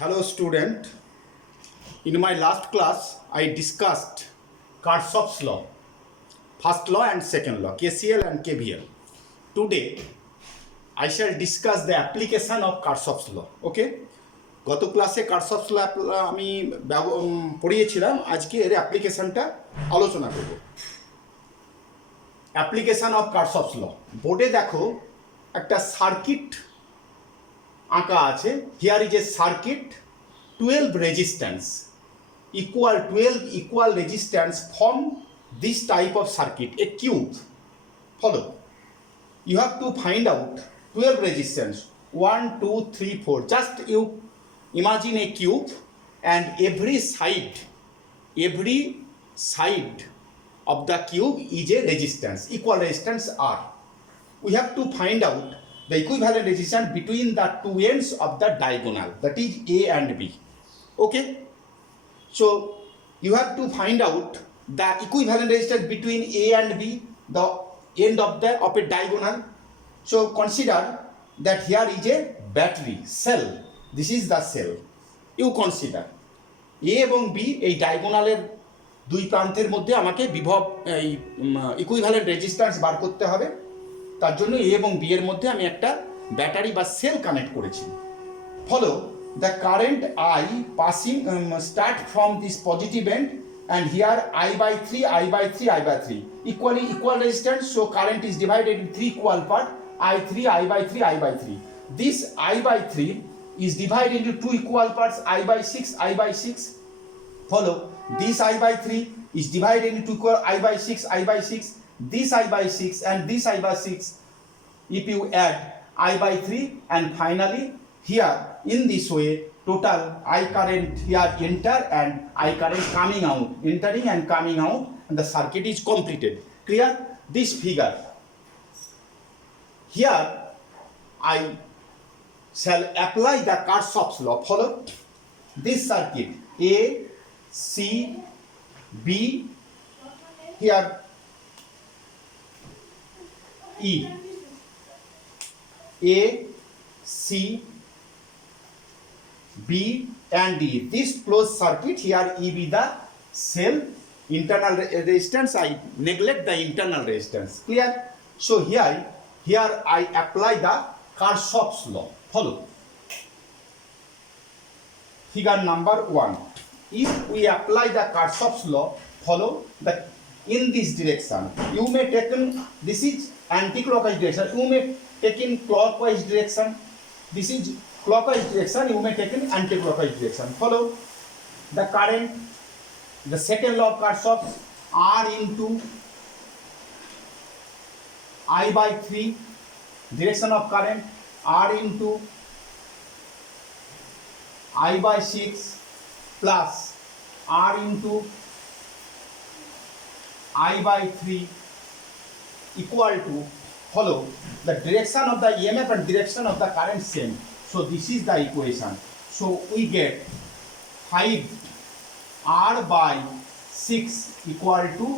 Hello student, in my last class I discussed Kirchhoff's law, first law and second law, KCL and KVL. Today I shall discuss the application of Kirchhoff's law. Okay? গত ক্লাসে কারশফস ল আমি পড়িয়েছিলাম, আজকে এর অ্যাপ্লিকেশনটা আলোচনা করব। অ্যাপ্লিকেশন অফ কারশফস ল, বোর্ডে দেখো একটা সার্কিট আঁকা আছে। Here is a circuit, 12 resistance equal 12 equal resistance form this type of circuit, a cube. Follow, you have to find out 12 resistance 1 2 3 4. Just you imagine a cube and every side of the cube is a resistance, equal resistance R. We have to find out the equivalent resistance between the two ends of the diagonal, that is A and B. Okay, so you have to find out the equivalent resistance between A and B, the end of a diagonal. So consider that here is a battery cell, this is the cell. You consider A এবং B এই ডায়াগোনালের দুই প্রান্তের মধ্যে আমাকে বিভব এই equivalent resistance বার করতে হবে। তার জন্য A এবং B এর মধ্যে আমি একটা ব্যাটারি বা সেল কানেক্ট করেছি। Follow, the current I passing start from this positive end, and here I by 3 equal resistance, so current is divided in 3 equal part, I3 I by 3. This I by 3 is divided into 2 equal parts, I by 6. Follow, this I by 3 is divided into 2 equal I by 6, this I by 6 and this I by 6. If you add I by 3, and finally here in this way total I current here enter and I current coming out, entering and coming out, and the circuit is completed. Clear? This figure here I shall apply the Kirchhoff's law. Follow, this circuit A C B, here E, A C B and D, this closed circuit. Here E be the cell, internal resistance I neglect the internal resistance. Clear? So here I apply the Kirchhoff's law. Follow, figure number 1. If we apply the Kirchhoff's law, follow that in this direction you may take in, this is anti-clockwise direction, you may take in clockwise direction, this is clockwise direction, you may take in anti-clockwise direction. Follow, the current, the second law of Kirchhoff, R into I by 3, direction of current R into I by 6 plus R into I by 3 equal to, follow, the direction of the EMF and direction of the current same. So this is the equation. So we get 5 R by 6 equal to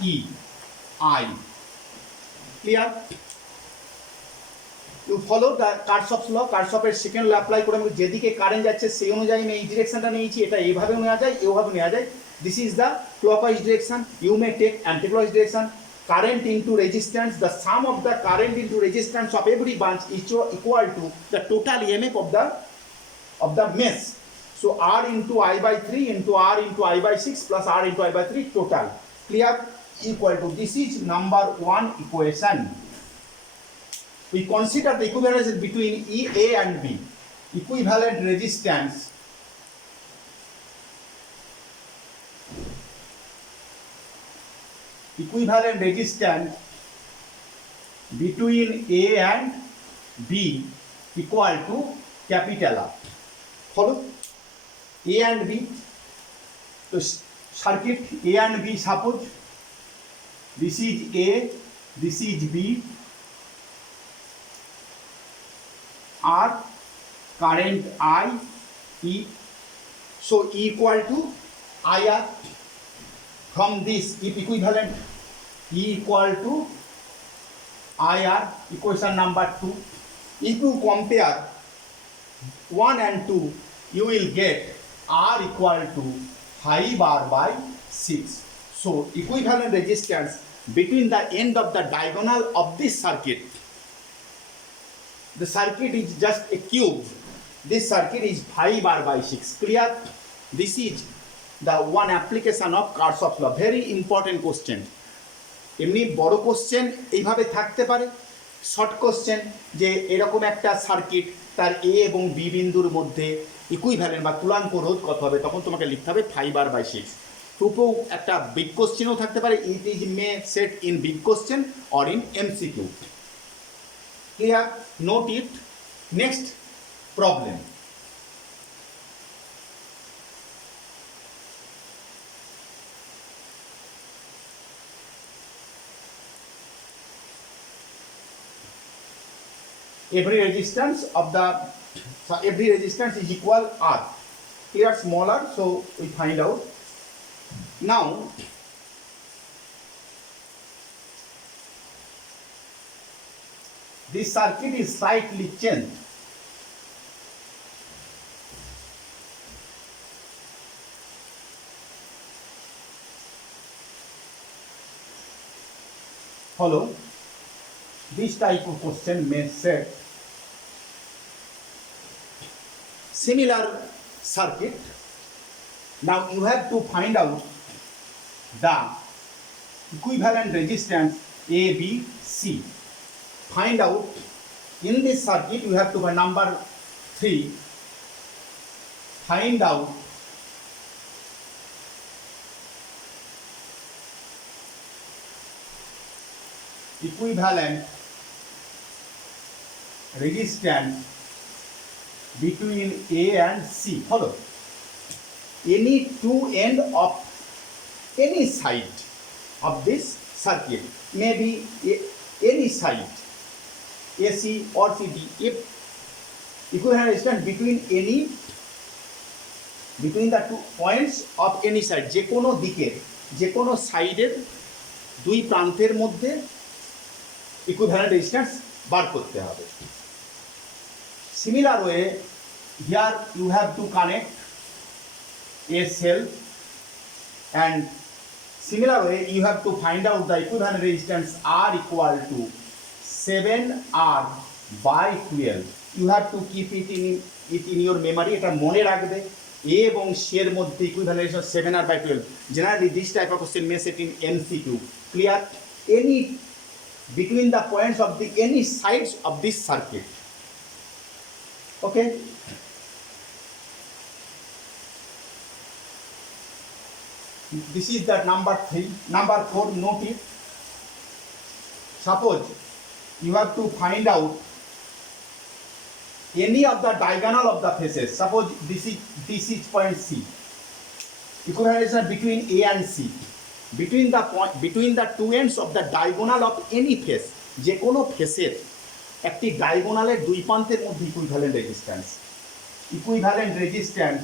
E I. Clear? You follow the Kirchhoff's law. Kirchhoffের second law apply করে আমি যেদিকে কারেন্ট যাচ্ছে সেই অনুযায়ী আমি এই ডিরেকশনটা নিয়েছি। এটা এইভাবে নেওয়া যায়, এইভাবে নেওয়া যায়। This is the clockwise direction, you may take anticlockwise direction. Current into resistance, the sum of the current into resistance of every branch is equal to the total EMF of the mesh. So R into I by 3 into R into I by 6 plus R into I by 3 total. Clear? Equal to, this is number 1 equation. We consider the equivalence between E, A and B. Equivalent resistance between A and B equal to capital R. Follow, A and B, so circuit A and B, suppose this is A, this is B, R, current I, E, so E equal to IR. From this, if equivalent, E equal to IR, equation number 2. If you compare 1 and 2, you will get R equal to 5R by 6. So equivalent resistance between the end of the diagonal of this circuit. The circuit is just a cube. This circuit is 5R by 6. Clear? This is the one application of Kirchhoff's law. Very important question. এমনি বড় কোশ্চেন এইভাবে থাকতে পারে, short question যে এরকম একটা সার্কিট তার এ এবং বি বিন্দুর মধ্যে ইকুইভ্যালেন্ট বা তুলাঙ্ক রোধ কত হবে, তখন তোমাকে লিখতে হবে 5R by 6. টুপেও একটা বিগ কোশ্চেনও থাকতে পারে, it is May set in big question or in MCQ. Clear? Note it. Next problem. Every resistance is equal R. Here smaller, so we find out. Now this circuit is slightly changed. Follow. This type of question may set similar circuit. Now you have to find out the equivalent resistance A, B, C. Find out in this circuit. You have to by number 3 find out equivalent resistance between A and C. Follow. Any two end of any side of this circuit, maybe any side, AC or CD, if equivalent resistance between the 2 points of any side, যে কোনো দিকের যে কোনো সাইডের দুই প্রান্তের মধ্যে equivalent resistance বার করতে হবে. Similar way, here you have to connect a cell, and similar way you have to find out the equivalent resistance R equal to 7R by 12. You have to keep it in your memory. এটা মনে রাখবে. A এবং C এর মধ্যে equivalent resistance 7R by 12. Generally this type of question may set in MCQ. Clear? Any between the points of the any sides of this circuit. Okay. This is the number 3. Number 4, note it. Suppose you have to find out any of the diagonal of the faces. Suppose this is point C. Equivalent between A and C. Between the two ends of the diagonal of any face. যে কোনো ফেসের একটি ডায়াগোনালের দুই প্রান্তের মধ্যে equivalent resistance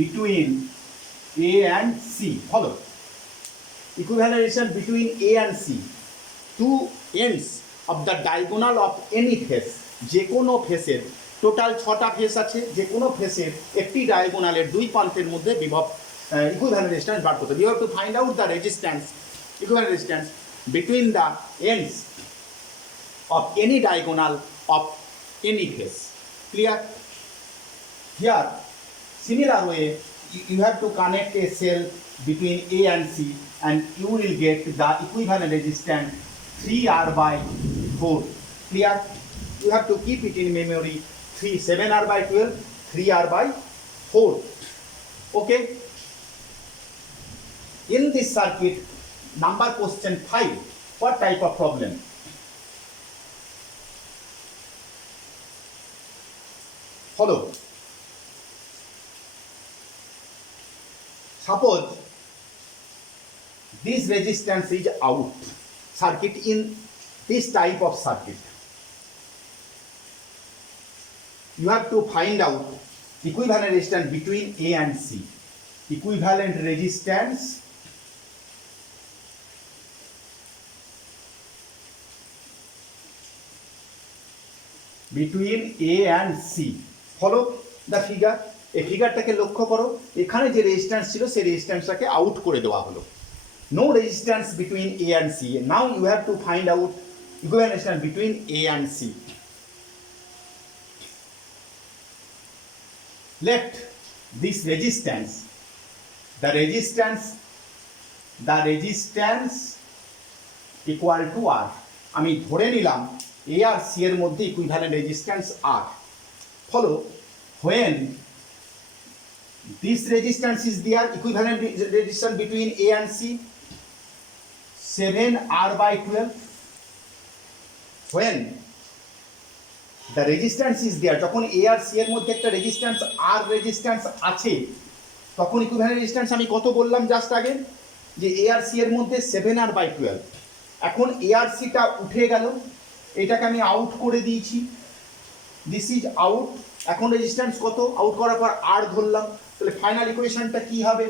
between A and C. Follow. Equivalent resistance between A and C. Two ends of the diagonal of any face. যে কোনো ফেসের টোটাল 6টা ফেস আছে, যে কোনো ফেসের একটি ডায়াগোনালের দুই প্রান্তের মধ্যে বিভব equivalent resistance বার করতে হবে. You have to find out the equivalent resistance between the ends of any diagonal of any face. Clear? Here, similar way, you have to connect a cell between A and C, and you will get the equivalent resistance 3R by 4. Clear? You have to keep it in memory. 7R by 12, 3R by 4. Okay? In this circuit, number question 5, what type of problem? Follow. Suppose this resistance is out. Circuit in this type of circuit. You have to find out equivalent resistance between A and C. Equivalent resistance between A and C. Follow the figure. এই ফিগারটাকে লক্ষ্য করো, এখানে যে রেজিস্ট্যান্স ছিল সেই রেজিস্ট্যান্সটাকে আউট করে দেওয়া হলো। No resistance between A and C. Now you have to find out equivalent resistance between A and C. Let this resistance, the resistance equal to R. আমি ধরে নিলাম A আর C এর মধ্যে equivalent resistance R. Follow, when this resistance is there, equivalent resistance between A and C, 7R/12. When the resistance is there, যখন A আর C এর মধ্যে একটা resistance R resistance আছে, তখন ইকুইভ্যালেন্ট রেজিস্ট্যান্স আমি কত বললাম জাস্ট আগে, যে A আর C এর মধ্যে 7R/12। এখন A আর C টা উঠে গেল, এটাকে আমি আউট করে দিয়েছি, দিস ইজ আউট। এখন রেজিস্ট্যান্স কত, আউট করার পর R ধরলাম, তাহলে ফাইনাল ইকুয়েশনটা কি হবে?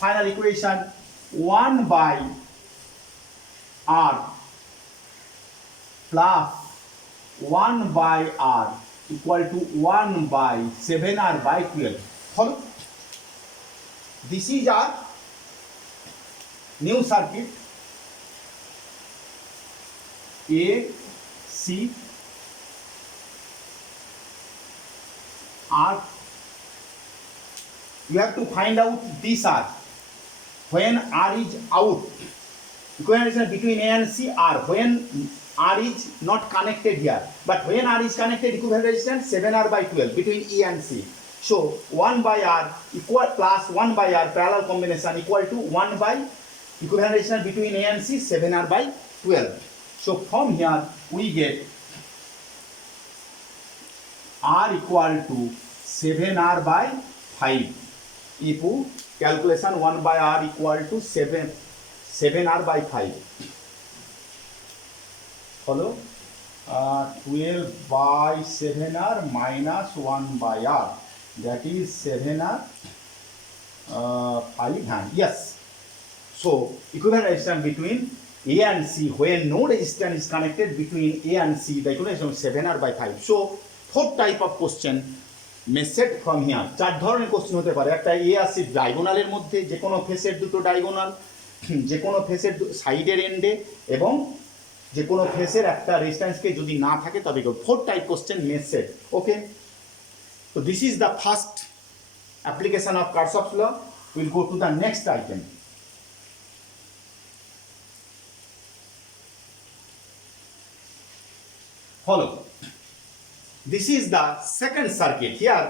Final equation 1/R plus 1/R equal to 1/7R/12. Follow? This is our new circuit. A, C, R. You have to find out this R. When R is out, equation between A and C, R. When R is not connected here, but when R is connected, equivalent resistance 7R/12 between E and C. So 1/R equal plus 1/R parallel combination equal to 1 by equivalent resistance between A and C, 7R/12. So from here we get R equal to 7R/5. If you calculation 1/R equal to 7R/5. Follow? 12/7R minus 1/R, that is 7R/5. Yes. So equivalent resistance between A and C, when no resistance is connected between A and C, the equivalent resistance 7R/5. So fourth type of question may set from here. চার ধরনের কোশ্চেন হতে পারে। একটা A আর C ডায়াগোনালের মধ্যে, যে কোনো ফেসের দুটো ডায়াগোনাল, যে কোনো ফেসের সাইডের এন্ডে, এবং যে কোনো ফেসের একটা রেজিস্ট্যান্সকে যদি না থাকে তবে four type question may set. Okay, তো this is the first application of Kirchhoff's law. Will go to the next item. Follow. This is the second circuit. Here,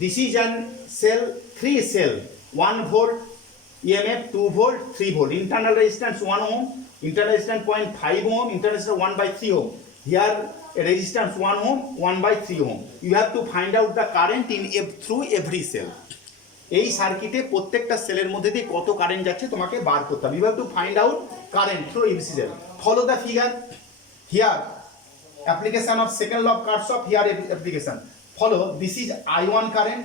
this is an cell, 3 cell, 1 volt, EMF 2 volt, 3 volt, internal resistance 1 ohm, internal resistance 0.5 ohm, internal resistance 1/3 ohm. Here a resistance 1 ohm, 1/3 ohm. You have to find out the current in through every cell. এই সার্কিটে প্রত্যেকটা সেলের মধ্যে দিয়ে কত কারেন্ট যাচ্ছে তোমাকে বার করতে হবে। You have to find out current through every cell. Follow the figure. Here application of second law of Kirchhoff. Here application. Follow. This is I1 current.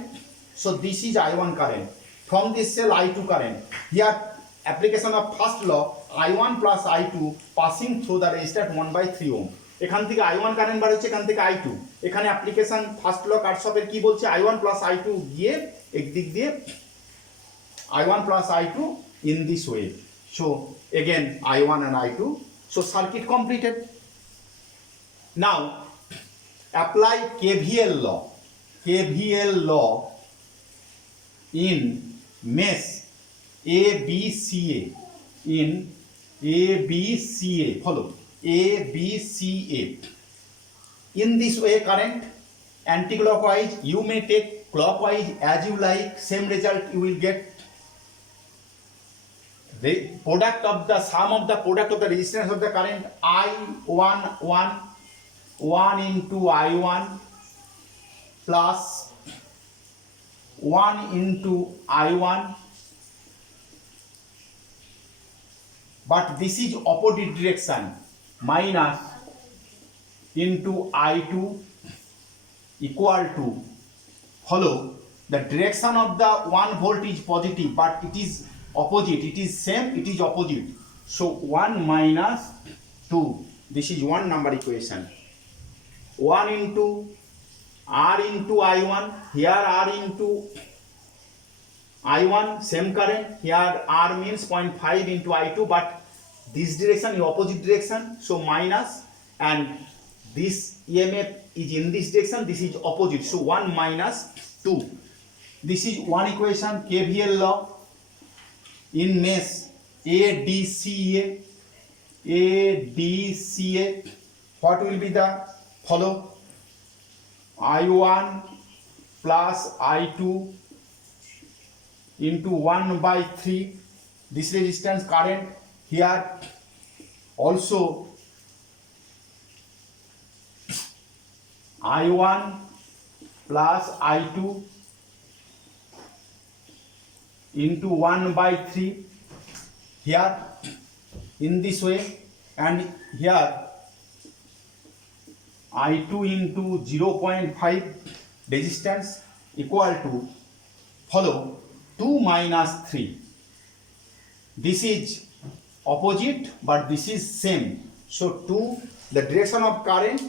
So this is I1 current. From this cell I2 current. Here application of first law, I1 plus I2 passing through the resistor 1/3 ohm. এখান থেকে I1 current বার হচ্ছে, এখান থেকে I2। এখানে application first ল কারশফের কি বলছে, I1 plus I2 গিয়ে একদিক দিয়ে I1 plus I2 in this way. So again I1 and I2. So circuit completed. Now apply KVL law. KVL law in mesh ABCA. In ABCA. Follow. ABCA. In this way, current anti-clockwise. You may take clockwise as you like. Same result you will get. The product of the sum of the product of the resistance of the current I1 into I1 plus 1 into I1, but this is opposite direction, minus into I2 equal to, follow, the direction of the 1 volt is positive, but it is opposite, it is same, it is opposite. So 1 minus 2, this is 1 number equation. 1 into R into I1, here R into I1, same current, here R means 0.5 into I2, but this direction is opposite direction, so minus, and this EMF is in this direction, this is opposite, so 1 minus 2. This is one equation, KVL law in mesh ADCA. What will be the follow? I1 plus I2 into 1 by 3, this resistance current, here also I1 plus I2 into 1 by 3, here in this way, and here I2 into 0.5 resistance equal to follow 2 minus 3. This is opposite but this is same, so 2, the direction of current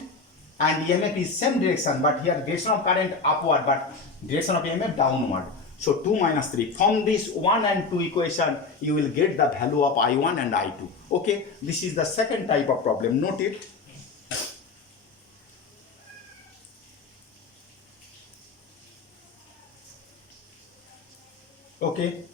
and EMF is same direction, but here direction of current upward but direction of EMF downward, so 2 minus 3. From this 1 and 2 equation you will get the value of I1 and I2. Okay, this is the second type of problem, note it. Okay,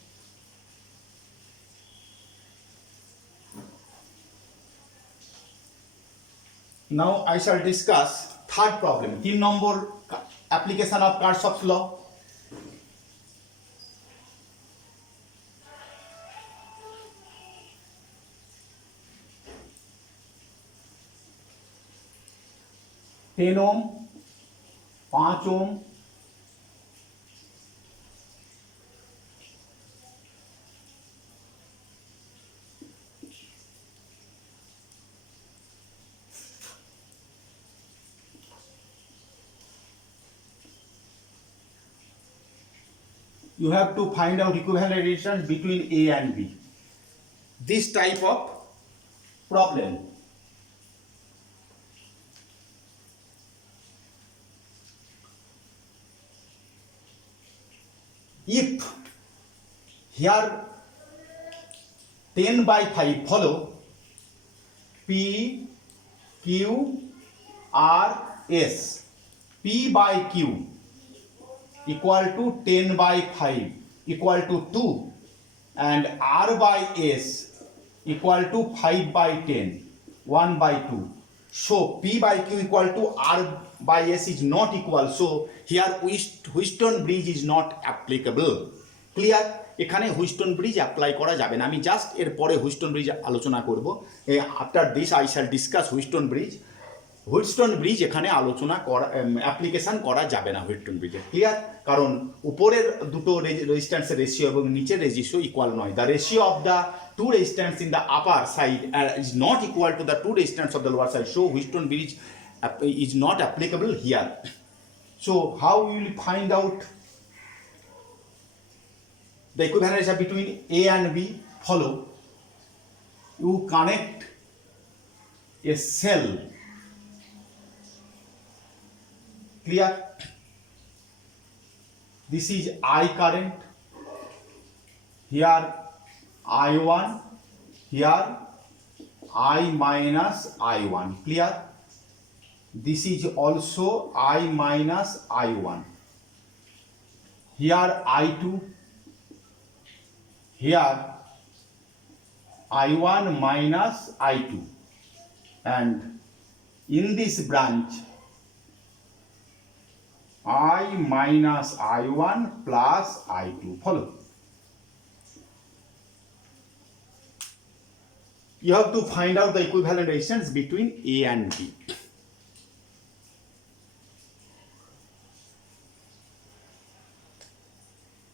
now I shall discuss third problem, 3 number application of Kirchhoff's law. Ten ohm 5 ohm you have to find out equivalent resistance between A and B. This type of problem, if here 10 by 5 follow P Q R S, P by Q equal to 10 by 5 equal to 2 and R by S equal to 5 by 10, 1 by 2. So P by Q equal to R by S is not equal, so here Wheatstone bridge is not applicable. Clear? এখানে Wheatstone bridge apply করা যাবে না, আমি জাস্ট এর পরে Wheatstone bridge আলোচনা করব। After this I shall discuss Wheatstone bridge. Wheatstone bridge এখানে আলোচনা করা অ্যাপ্লিকেশন করা যাবে না হুইটস্টোন ব্রিজে। ক্লিয়ার? কারণ উপরের দুটো রেজিস্ট্যান্সের রেশিও এবং নিচের রেজিস্ট্যান্স ইকুয়াল নয়। The ratio of the two resistance in the upper side is not equal to the two resistance of the lower side, so Wheatstone bridge is not applicable here. So how you will find out the equivalent ratio between A and B? Follow, you connect a cell. Clear? This is I current, here I1, here I minus I1. Clear? This is also I minus I1. Here I2, here I1 minus I2, and in this branch I minus I1 plus I2. Follow? You have to find out the equivalent resistance between A and B.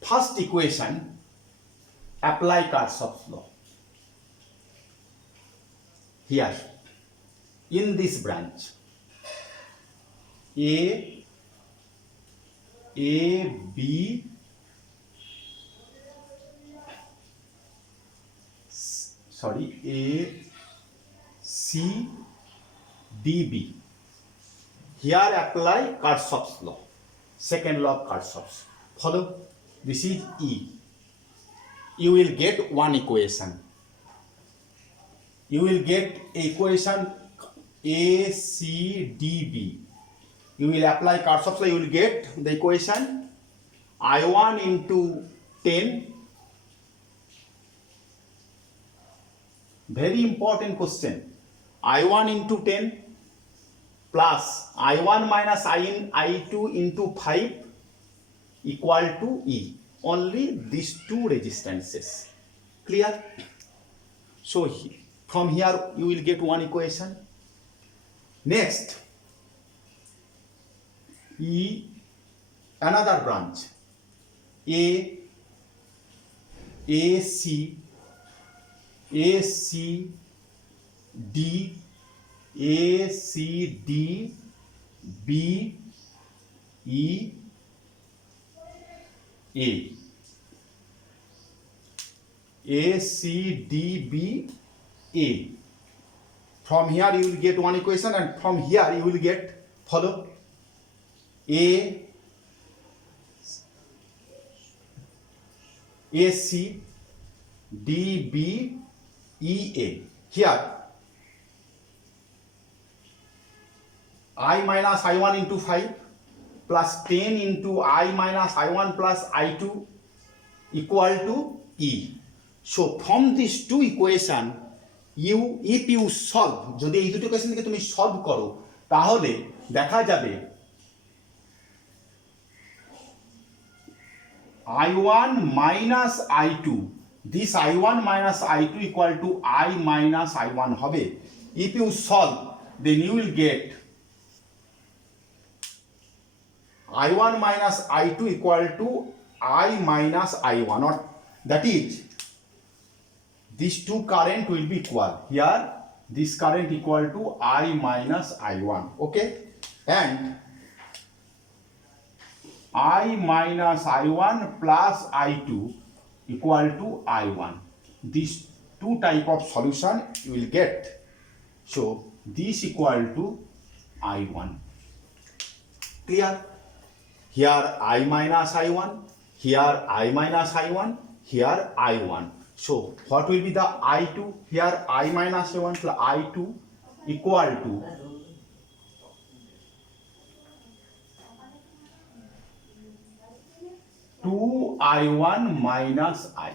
First equation, apply Kirchhoff's law. Here, in this branch, A, B, A, C, D, B. here apply Kirchhoff's law, second law of Kirchhoff's. Follow, this is E. You will get one equation. You will get equation ACDB. You will apply Kirchhoff's law, you will get the equation I1 into 10. Very important question. I1 into 10 plus I1 minus I2 into 5 equal to E. Only these two resistances. Clear? So from here you will get one equation. Next, E, another branch, AC, D, B, E, A. ACDB A. From here you will get one equation, and from here you will get, follow, AC DB EA. Here I minus I1 into 5 plus 10 into I minus I1 plus I2 equal to E. So from these two equation, if you solve, যদি এই দুটো ইকুয়েশন থেকে তুমি সলভ করো তাহলে দেখা যাবে I1 minus I2, this I1 minus I2 equal to I minus I1 হবে. If you solve, then you will get I1 minus I2 equal to I minus I1, or that is these two current will be equal. Here this current equal to I minus I1. Okay, and I minus I1 plus I2 equal to I1. These two type of solution you will get. So this equal to I1. Clear? Here I minus I1, here I minus I1, here I1. So what will be the I2? Here I minus I1 plus I2 equal to two I1 minus I.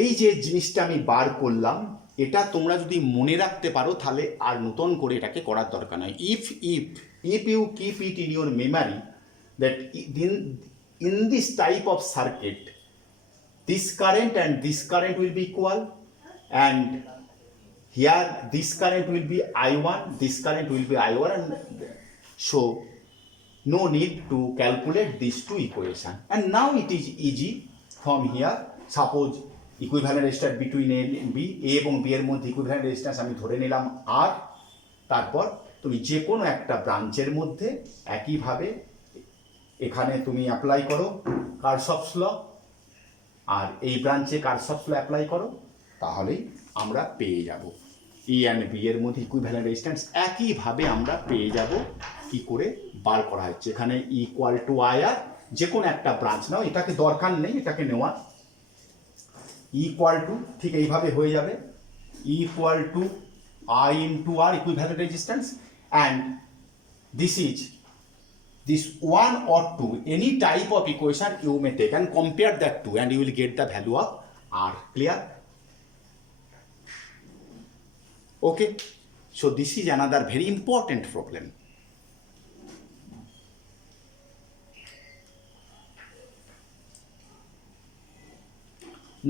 এই যে জিনিসটা আমি বার করলাম, এটা তোমরা যদি মনে রাখতে পারো তাহলে আর নতুন করে এটাকে করার দরকার নাই. If you keep it in your memory that in this type of circuit, this current and this current will be equal, and here this current will be I1, this current will be I1, and so no need to calculate these two equations. And now it is easy from here. Suppose equivalent resistance between A and B, A এবং B এর মধ্যে equivalent resistance আমি ধরে নিলাম R. তারপর তুমি যে কোনো একটা ব্রাঞ্চের মধ্যে একইভাবে এখানে তুমি অ্যাপ্লাই করো কারশফস ল, আর এই ব্রাঞ্চে কারশফস ল অ্যাপ্লাই করো, তাহলেই আমরা পেয়ে যাব E and B এর মধ্যে ইকুইভ্যালেন্ট রেজিস্ট্যান্স একইভাবে আমরা পেয়ে যাব কি করে বার করা হচ্ছে। এখানে ইকুয়াল টু আই আর যে কোনো একটা ব্রাঞ্চ নাও, এটাকে দরকার নেই এটাকে নেওয়ার, ইকুয়াল টু ঠিক এইভাবে হয়ে যাবে equal to I into R equivalent resistance, and this is this one or two, any type of equation you may take and compare that two, and you will get the value of R. Clear? Okay, so this is another very important problem.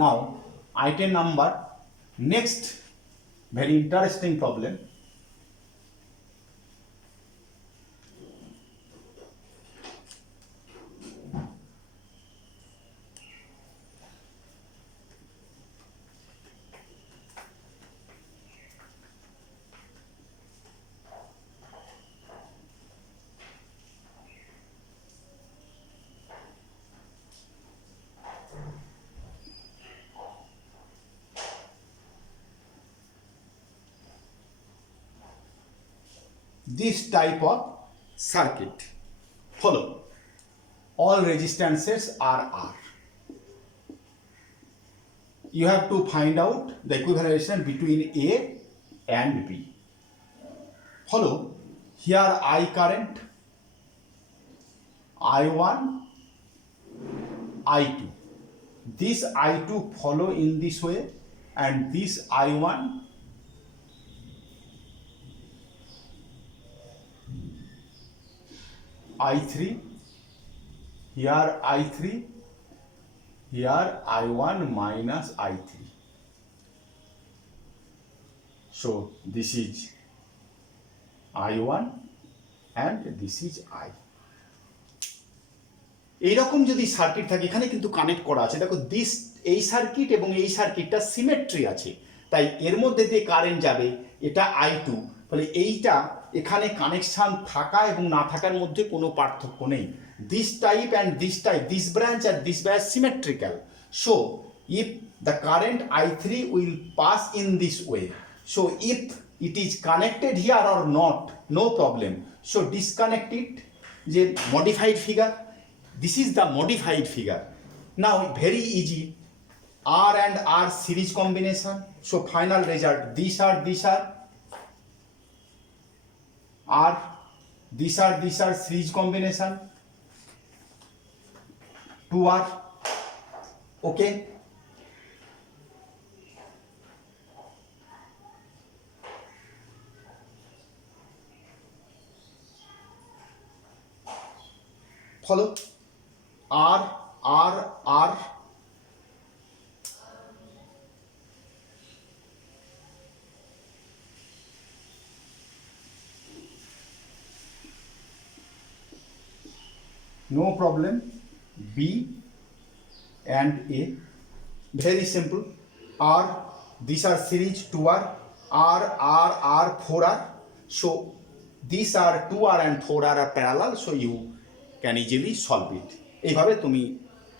Now item number next, very interesting problem. this type of circuit. Follow. All resistances are R. You have to find out the equivalent resistance between A and B. Follow. Here I current, I1, I2. This I2 follow in this way, and this I1 I3, here I3, here I1 minus I3. So this is I1 and this is I. এইরকম যদি সার্কিট থাকে, এখানে কিন্তু কানেক্ট করা আছে, দেখো দিস এই সার্কিট এবং এই সার্কিটটা সিমেট্রি আছে, তাই এর মধ্যে দিয়ে কারেন্ট যাবে, এটা I2, ফলে এইটা এখানে কানেকশন থাকা এবং না থাকার মধ্যে কোনো পার্থক্য নেই। This type and this type, this branch and this branch symmetrical, so if the current I3 will pass in this way, so if it is connected here or not, no problem, so disconnect it. যে modified figure, this is the modified figure. Now very easy, R and R series combination, so final result these are R, these are series combination, 2R. Okay, follow. R, R, R. No problem. B and A. Very simple. R, these are series 2R. R, R, R, 4R. So these are 2R and 4R are parallel. So you can easily solve it. এইভাবে তুমি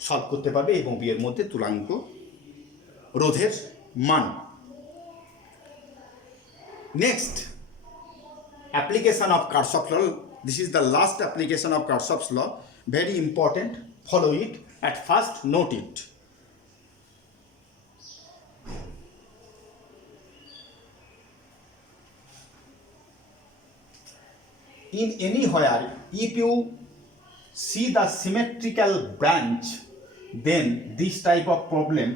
সলভ করতে পারবে এবং বি এর মধ্যে তুলাঙ্ক রোধের মান। Next, application of Kirchhoff's law. This is the last application of Kirchhoff's law, very important, follow it, at first note it. In anywhere, if you see the symmetrical branch, then this type of problem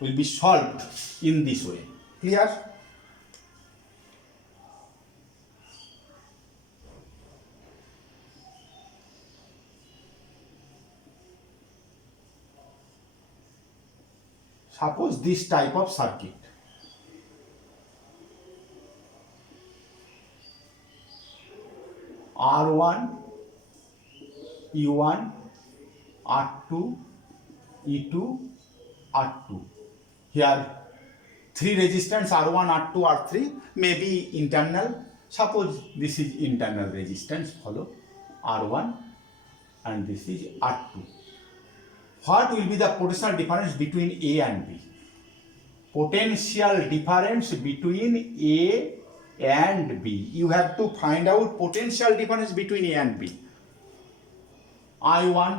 will be solved in this way. Clear? Suppose this type of circuit. R1, E1, R2, E2, R2. Here three resistance R1, R2, R3 may be internal. Suppose this is internal resistance, follow R1 and this is R2. What will be the potential difference between A and B? Potential difference between A and B. You have to find out potential difference between A and B. I1,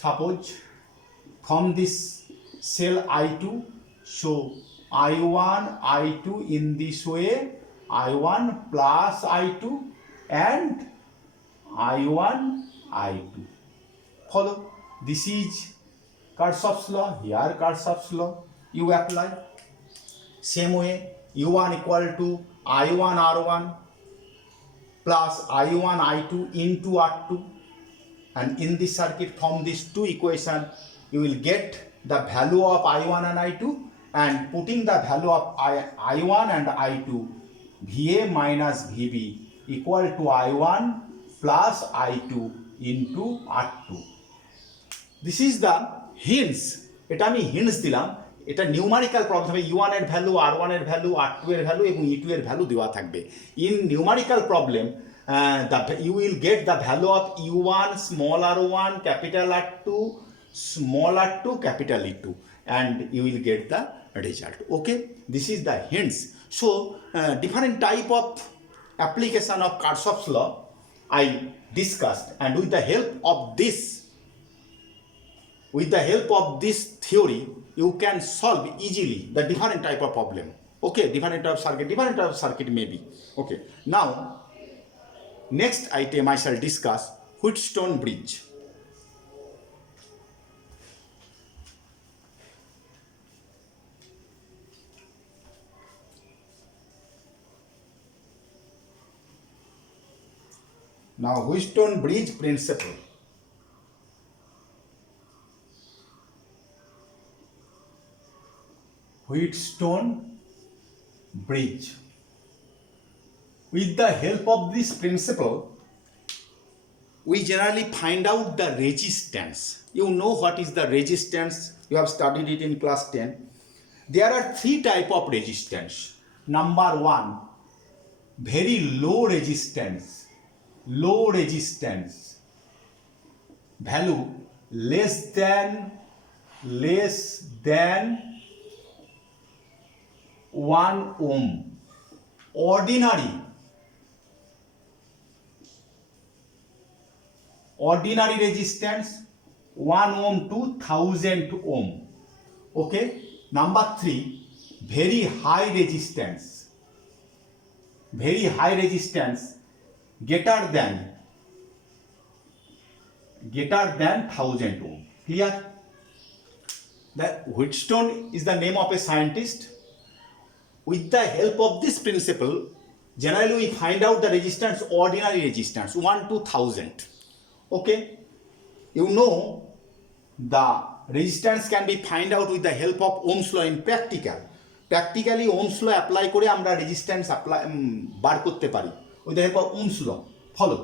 suppose from this cell I2, so I1, I2 in this way, I1 plus I2 and I1, I2. Follow? This is Kirchhoff's law, here Kirchhoff's law, you apply. Same way, U1 equal to I1 R1 plus I1 I2 into R2, and in this circuit from these two equations you will get the value of I1 and I2, and putting the value of I1 and I2, VA minus VB equal to I1 plus I2 into R2. This is the hints. এটা আমি hints দিলাম, এটা numerical problem হবে। U1 এর value, R1 এর value, R2 এর ভ্যালু এবং E2 এর ভ্যালু দেওয়া থাকবে। In numerical problem you will get the value of U1 small r1 capital R2 small r2 capital E2, and you will get the result. Okay, this is the hints. So different type of application of Kirchhoff's law I discussed, and with the help of this theory, you can solve easily the different type of problem. Okay, different type of circuit maybe. Okay, now next item I shall discuss Wheatstone bridge. Now Wheatstone bridge principle. Wheatstone bridge. With the help of this principle, we generally find out the resistance. You know what is the resistance? You have studied it in class 10. There are three types of resistance. Number one, very low resistance. Low resistance. Value less than 1 ohm. Ordinary resistance 1 ohm to 1000 ohm. Okay. Number three, very high resistance. Very high resistance greater than 1000 ohm. Clear? That Wheatstone is the name of a scientist. With the help of this principle, generally we find out the resistance, ordinary resistance 1 to 1000. Okay, you know the resistance can be find out with the help of Ohm's law in practical. Practically Ohm's law apply করে আমরা resistance apply বার করতে পারি with the help of Ohm's law. Follow.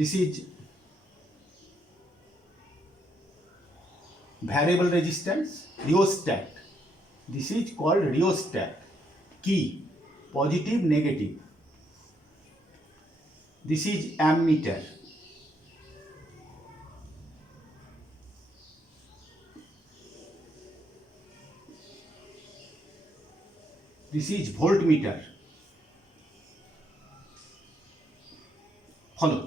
This is variable resistance, rheostat. This is called rheostat. Key, positive, negative. This is ammeter. This is voltmeter. Follow.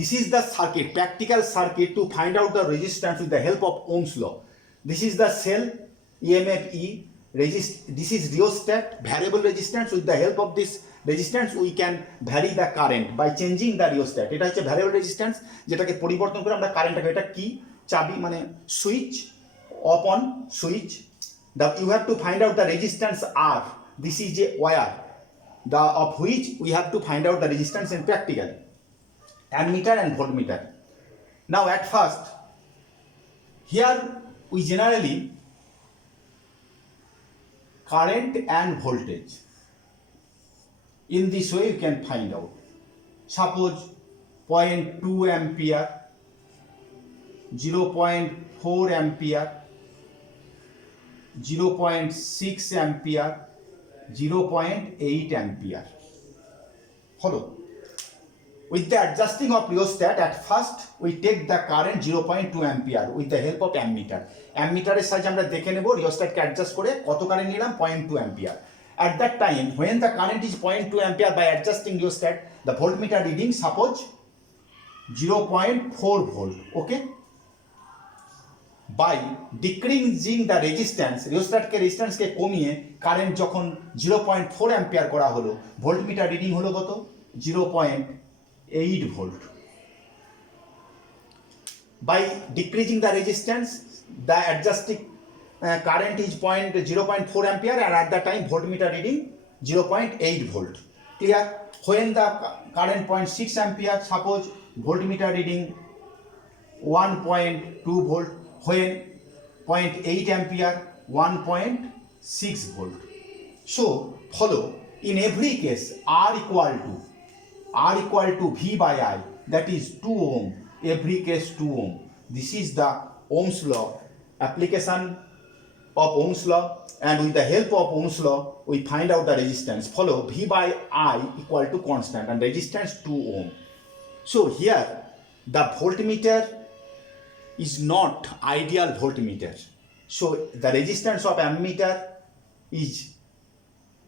This is the circuit, practical circuit to find out the resistance with the help of Ohm's law. This is the cell, EMF E. This is rheostat, variable resistance. With the help of this resistance, we can vary the current by changing the rheostat. এটা হচ্ছে variable resistance, যেটাকে পরিবর্তন করে আমরা কারেন্টটাকে, এটা কি চাবি মানে switch, of on switch. You have to find out the resistance R. This is a wire, of which we have to find out the resistance in practical. Ammeter and voltmeter. Now at first, here we generally current and voltage. In this way you can find out. Suppose 0.2 ampere, 0.4 ampere, 0.6 ampere, 0.8 ampere. Follow. With the adjusting of rheostat, at first we take the current 0.2 ampere with the help of ammeter. Ammeter এর সাহায্যে আমরা দেখে নেব rheostat কে অ্যাডজাস্ট করে কত কারেন্ট নিলাম, 0.2 ampere. At that time, when the current is 0.2 ampere, by adjusting rheostat, the voltmeter reading suppose 0.4 volt. Okay. By decreasing the resistance, rheostat কে resistance কে কমিয়ে কারেন্ট যখন 0.4 ampere করা হলো, ভোল্টমিটার রিডিং হলো কত, 0.8 volt. By decreasing the resistance, the adjusting current is 0.4 ampere, and at that time voltmeter reading 0.8 volt. Clear? When the current 0.6 ampere, suppose voltmeter reading 1.2 volt. When 0.8 ampere, 1.6 volt. So follow, in every case R equal to V by I, that is 2 ohm. Every case 2 ohm. This is the Ohm's law, application of Ohm's law and with the help of Ohm's law we find out the resistance. Follow V by I equal to constant and resistance 2 ohm. So here the voltmeter is not ideal voltmeter. So the resistance of ammeter is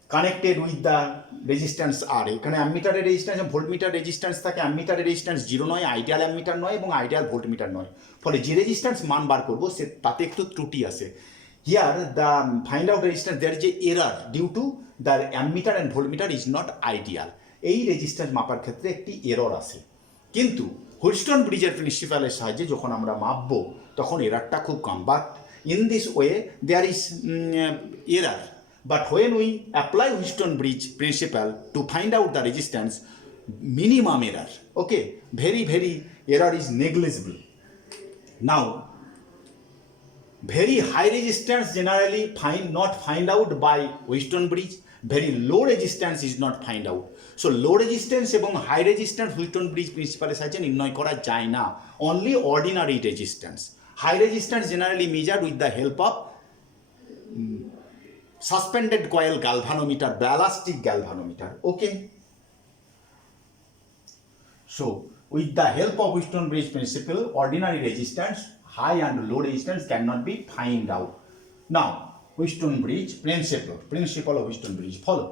connected with the resistance R. এখানে অ্যামিটারের রেজিস্ট্যান্স এবং voltmeter resistance থাকে। অ্যামিটারের রেজিস্ট্যান্স 0 নয়, ideal ammeter নয় এবং ideal voltmeter নয়। ফলে যে রেজিস্ট্যান্স মান বার করবো সে তাতে একটু ত্রুটি আসে। Here the find out resistance there যে error due to the ammeter and voltmeter is not ideal. এই রেজিস্ট্যান্স মাপার ক্ষেত্রে একটি এরর আসে, কিন্তু হুইটস্টোন ব্রিজের প্রিন্সিপালের সাহায্যে যখন আমরা মাপবো তখন এরারটা খুব কম। But in this way there is error. But when we apply Wheatstone bridge principle to find out the resistance, minimum error, okay, very error is negligible. Now, very high resistance generally not find out by Wheatstone bridge, very low resistance is not find out. So low resistance এবং high resistance Wheatstone bridge principle সাহায্যে নির্ণয় করা যায় না, only ordinary resistance. High resistance generally measured with the help of suspended coil galvanometer, ballastic galvanometer, okay. So with the help of Wheatstone bridge principle, ordinary resistance, high and low resistance cannot be find out. Now Wheatstone bridge principle of Wheatstone bridge, follow.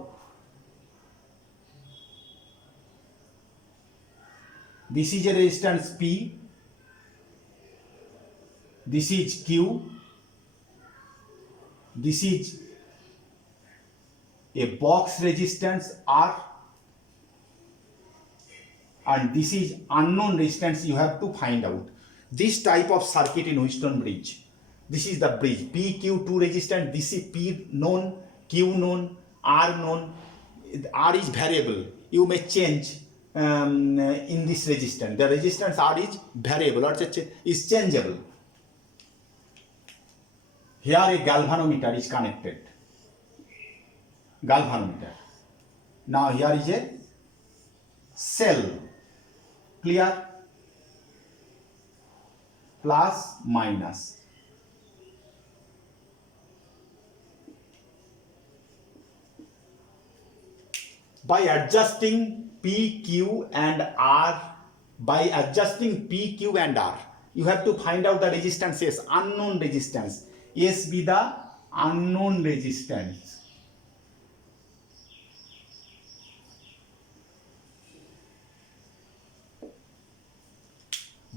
This is a resistance P, this is Q, this is a box resistance R, and this is unknown resistance you have to find out. This type of circuit in Wheatstone bridge, this is the bridge P, Q, 2 resistance, this is P known, Q known, R known. R is variable, you may change in this resistance. The resistance R is variable or is changeable. Here a galvanometer is connected. Galvanometer. Now here is a cell. Clear? Plus minus. By adjusting P, Q and R, you have to find out the resistance S, unknown resistance. S be the unknown resistance.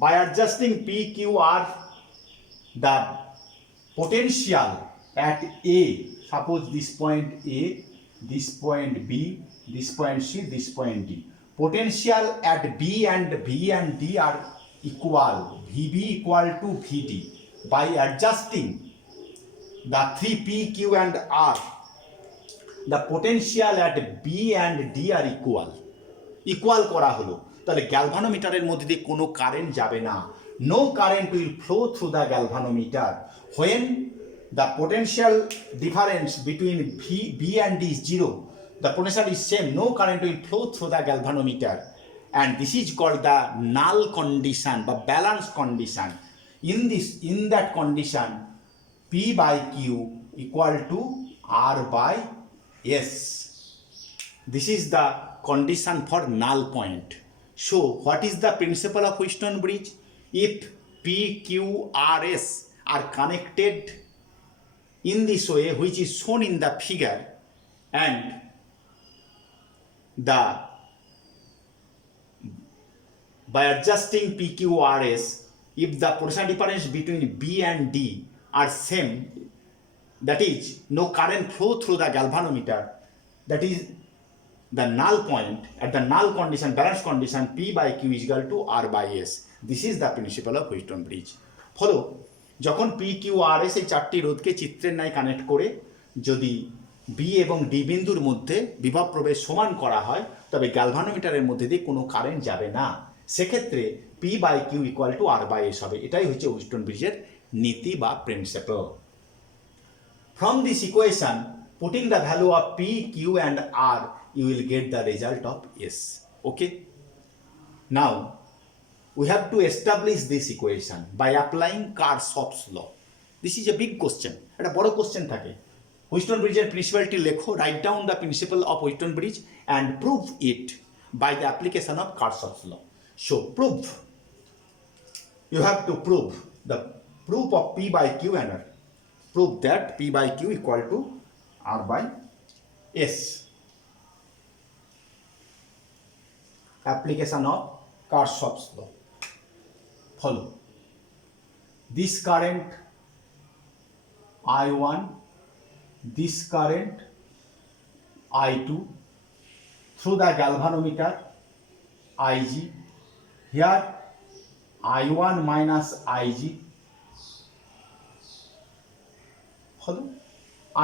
By adjusting P, Q, R, the potential at A, suppose this point A, this point B, this point C, this point D. Potential at B and D are equal, VB equal to VD. By adjusting the 3 P, Q and R, the potential at B and D are equal করা হলো। তাহলে গ্যালভানোমিটারের মধ্যে দিয়ে কোনো current যাবে না। No current will flow through the galvanometer when the potential difference between B and D is zero, the potential is same, no current will flow through the galvanometer, and this is called the null condition বা balance condition. In that condition P by Q equal to R by S. This is the condition for null point. So what is the principle of Wheatstone bridge? If P, Q, R, S are connected in this way which is shown in the figure, and by adjusting P, Q, R, S, if the potential difference between B and D are same, that is no current flow through the galvanometer, that is the null point. At the null condition, balance condition, P by Q is equal to R by S. This is the principle of Wheatstone bridge. Follow যখন P, Q, R, S এই চারটি রোধকে চিত্রের ন্যায় কানেক্ট করে যদি B এবং D বিন্দুর মধ্যে বিভব প্রবেশ সমান করা হয় তবে গ্যালভানোমিটারের মধ্যে দিয়ে কোনো কারেন্ট যাবে না। সেক্ষেত্রে P by Q equal to R by S হবে। এটাই হচ্ছে Wheatstone ব্রিজের নীতি বা principle. From this equation, putting the value of P, Q and R, you will get the result of S. Okay? Now, we have to establish this equation by applying Kirchhoff's law. This is a big question. একটা বড় কোশ্চেন থাকে। হুইস্টন ব্রিজের প্রিন্সিপালটি লেখো, write down the principle of Wheatstone bridge and prove it by the application of Kirchhoff's law. So prove, you have to prove the proof of P by Q and R. Prove that P by Q equal to R by S. Application of Kirchhoff's law. Follow. This current I1, this current I2 through the galvanometer Ig. Here I1 minus Ig. Follow?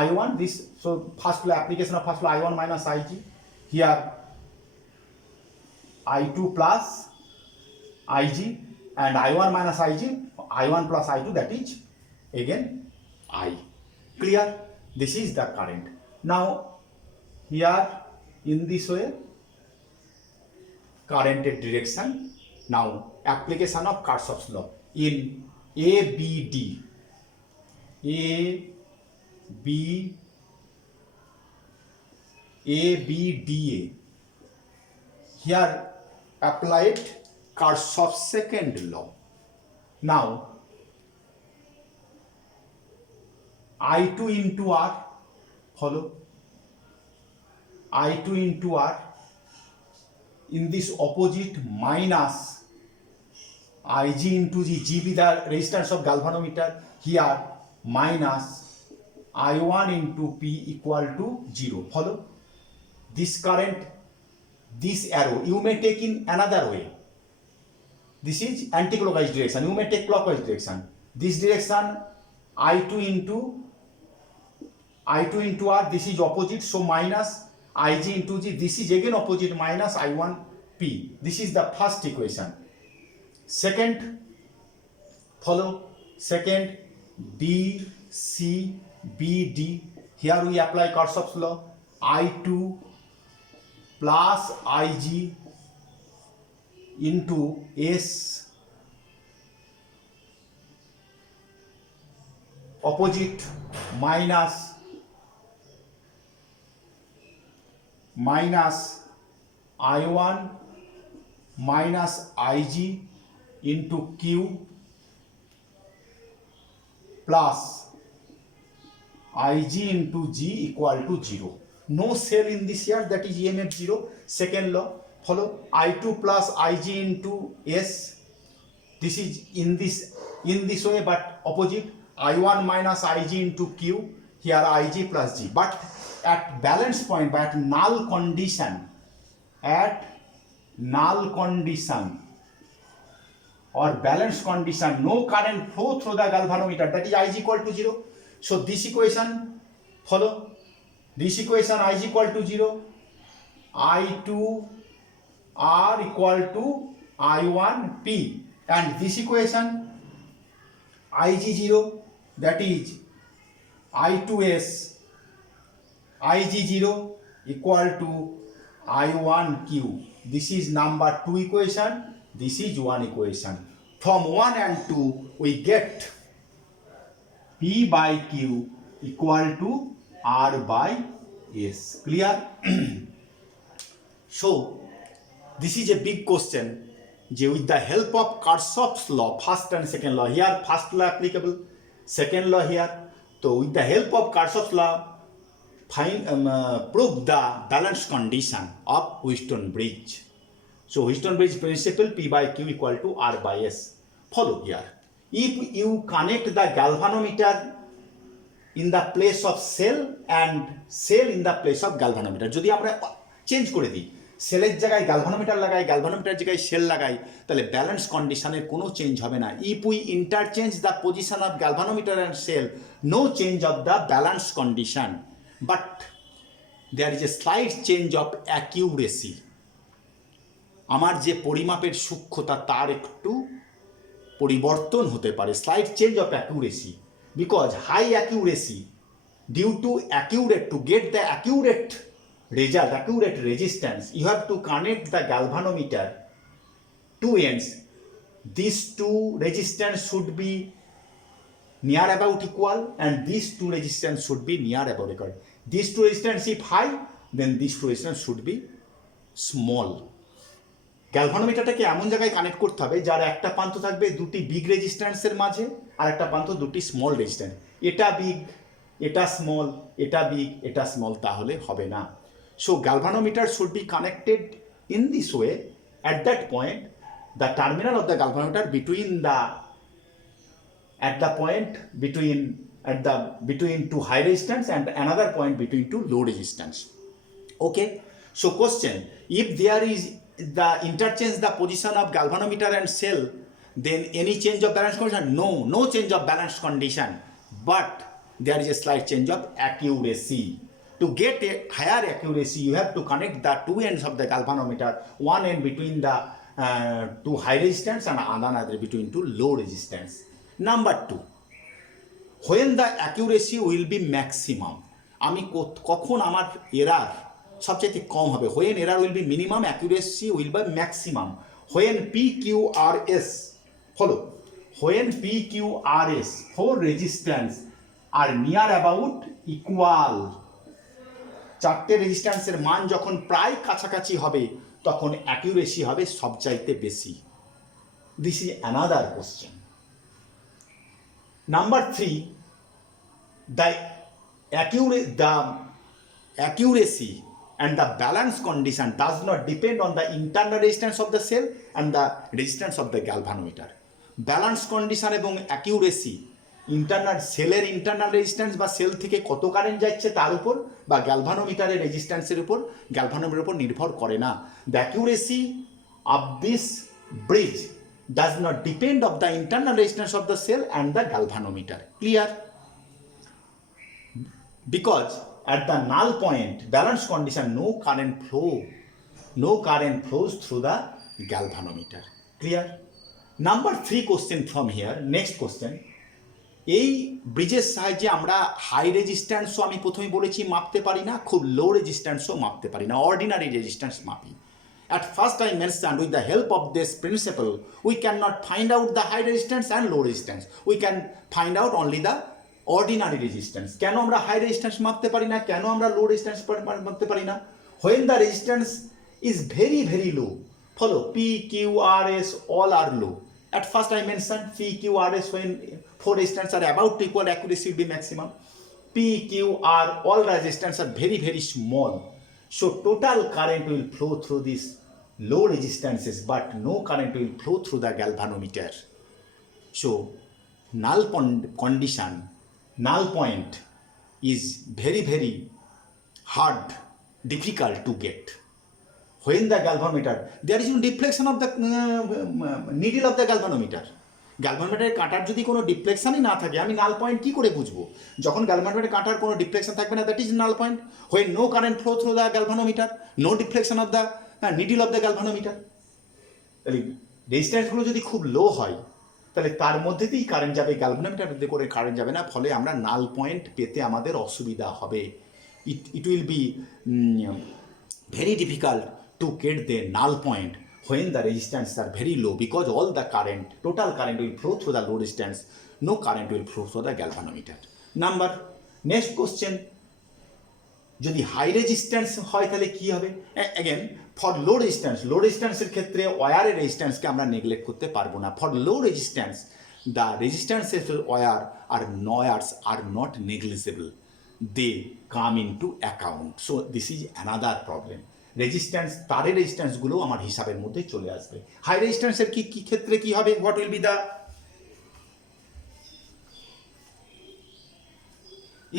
I1 this, so first law application of first law I1 minus Ig. Here I2 plus Ig and I1 minus Ig, I1 plus I2, that is again I. Clear? This is the current. Now here in this way current direction. Now application of Kirchhoff's law in ABD. ABDA. Here applied Kirchhoff's second law. Now I2 into R, follow, I2 into R in this opposite minus Ig into G, G be the resistance of galvanometer, here minus I1 into P equal to 0. Follow? This current, this arrow, you may take in another way. This is anti-clockwise direction, you may take clockwise direction. This direction I2 into R, this is opposite, so minus Ig into G, this is again opposite, minus I1 P. This is the first equation. Second, follow, second B, C, B, D. Here we apply Kirchhoff's law. I2 plus Ig into S, opposite, minus I1 minus Ig into Q plus Ig into G equal to 0. No cell in this here, that is EMF 0. Second law, follow, I2 plus Ig into S. This is in this way but opposite, I1 minus Ig into Q, here Ig plus G. But at balance point, but at null condition or balance condition, no current flow through the galvanometer, that is Ig equal to 0. So this equation, follow, this equation Ig equal to 0, I2 R equal to I1 P, and this equation Ig 0, that is I2S Ig 0 equal to I1 Q. This is number 2 equation, this is 1 equation. From 1 and 2 we get P by Q equal to R by S. Clear? So this is a big question. With the help of Kirchhoff's law, first and second law, here first law applicable, second law here. So with the help of Kirchhoff's law, prove the balance condition of Wheatstone bridge. So Wheatstone bridge principle, P by Q equal to R by S. Follow here. If you connect the galvanometer in the place of cell and cell in the place of galvanometer, যদি আমরা চেঞ্জ করে দিই, সেলের জায়গায় গ্যালভানোমিটার লাগাই, গ্যালভানোমিটার জায়গায় সেল লাগাই, তাহলে ব্যালেন্স কন্ডিশনের কোনো চেঞ্জ হবে না। If we interchange the position of galvanometer and cell, no change of the balance condition, but there is a slight change of accuracy. আমার যে পরিমাপের সূক্ষ্মতা তার একটু পরিবর্তন হতে পারে, slight change of accuracy, because high accuracy due to accurate, to get the accurate result, accurate resistance, you have to connect the galvanometer two ends. These two resistance should be near about equal, and these two resistance should be near about equal. These two resistance if high, then these two resistance should be small. গ্যালভানোমিটারটাকে এমন জায়গায় কানেক্ট করতে হবে যার একটা প্রান্ত থাকবে দুটি বিগ রেজিস্ট্যান্সের মাঝে আর একটা প্রান্ত দুটি স্মল রেজিস্ট্যান্স। এটা বিগ, এটা স্মল, এটা বিগ, এটা স্মল, তাহলে হবে না। So galvanometer should be connected in this way at that point the terminal of the galvanometer between two high resistance and another point between two low resistance. Okay, so question, if there is the interchange the position of galvanometer and cell, then any change of balance condition? No change of balance condition, but there is a slight change of accuracy. To get a higher accuracy, you have to connect the two ends of the galvanometer, one end between the two high resistance and another between two low resistance. Number 2, when the accuracy will be maximum, আমি কখন আমার এরার সবচেয়ে কম হবে? when error will be minimum, accuracy will be maximum. when PQRS, follow, when PQRS for resistance are near about equal, চারটে রেজিস্ট্যান্সের মান যখন প্রায় কাছাকাছি হবে তখন অ্যাকিউরেসি হবে সবচাইতে বেশি। This is another question. Number 3, the accuracy and the balance condition does not depend on the internal resistance of the cell and the resistance of the galvanometer. Balance condition এবং accuracy ইন্টারনাল সেলের internal resistance বা সেল থেকে কত কারেন্ট যাচ্ছে তার উপর বা গ্যালভানোমিটারের রেজিস্ট্যান্সের উপর, গ্যালভানোমিটারের উপর নির্ভর করে না। The accuracy of this bridge does not depend of the internal resistance of the cell and the galvanometer. Clear? Because at the null point balance condition no current flows through the galvanometer. Clear? Number 3 question from here, next question, এই ব্রিজের সাহায্যে আমরা হাই রেজিস্ট্যান্সও আমি প্রথমে বলেছি মাপতে পারি না, খুব লো রেজিস্ট্যান্সও মাপতে পারি না, অর্ডিনারি রেজিস্ট্যান্স মাপি। At first I mentioned with the help of this principle we cannot find out the high resistance and low resistance, we can find out only the ordinary resistance. কেন আমরা হাই রেজিস্ট্যান্স মাপতে পারি না, কেন আমরা লো রেজিস্ট্যান্স মাপতে পারি না? when the resistance is very low, follow, PQRS all are low. At first I mentioned PQRS when 4 resistance are about to equal, accuracy will be maximum. PQR all resistance are very small, so total current will flow through these low resistances but no current will flow through the galvanometer. So null condition, null point is very hard, difficult to get. When the galvanometer, there is no deflection of the needle of the galvanometer. গ্যালভানোমিটারের কাঁটার যদি কোনো ডিফ্লেকশনই না থাকে আমি নাল পয়েন্ট কী করে বুঝবো? যখন গ্যালভানোমিটারের কাঁটার কোনো ডিফ্লেকশন থাকবে না, that is null point. when no current flow through the galvanometer, no deflection of the needle of the galvanometer, তাহলে রেজিস্ট্যান্সগুলো যদি খুব লো হয় তাহলে তার মধ্যে দিয়েই কারেন্ট যাবে, গ্যালভানোমিটার মধ্যে করে কারেন্ট যাবে না, ফলে আমরা নাল পয়েন্ট পেতে আমাদের অসুবিধা হবে। It will be very difficult to get the null point when the resistance are very low, because all the current, total current will flow through the low resistance, no current will flow through the galvanometer. Number, next question, যদি high resistance হয় তাহলে কী হবে? Again for low রেজিস্ট্যান্সের ক্ষেত্রে ওয়্যারের রেজিস্ট্যান্সকে আমরা নেগলেক্ট করতে পারবো না। For low resistance the resistances wire are not negligible, they come into account. So this is another problem. Resistance, তারের রেজিস্ট্যান্সগুলো আমার হিসাবের মধ্যে চলে আসবে। হাই রেজিস্ট্যান্সের কি ক্ষেত্রে কি হবে? What will be the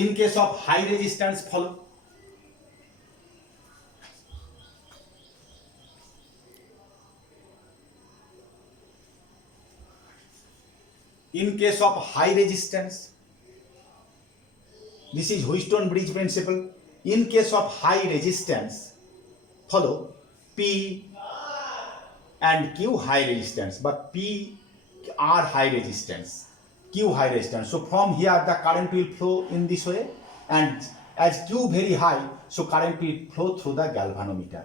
in case of high resistance? Follow, in case of high resistance, this is Wheatstone bridge principle. In case of high resistance, follow, P and Q high resistance, but P are high resistance, Q high resistance. So from here the current will flow in this way, and as Q very high, so current will flow through the galvanometer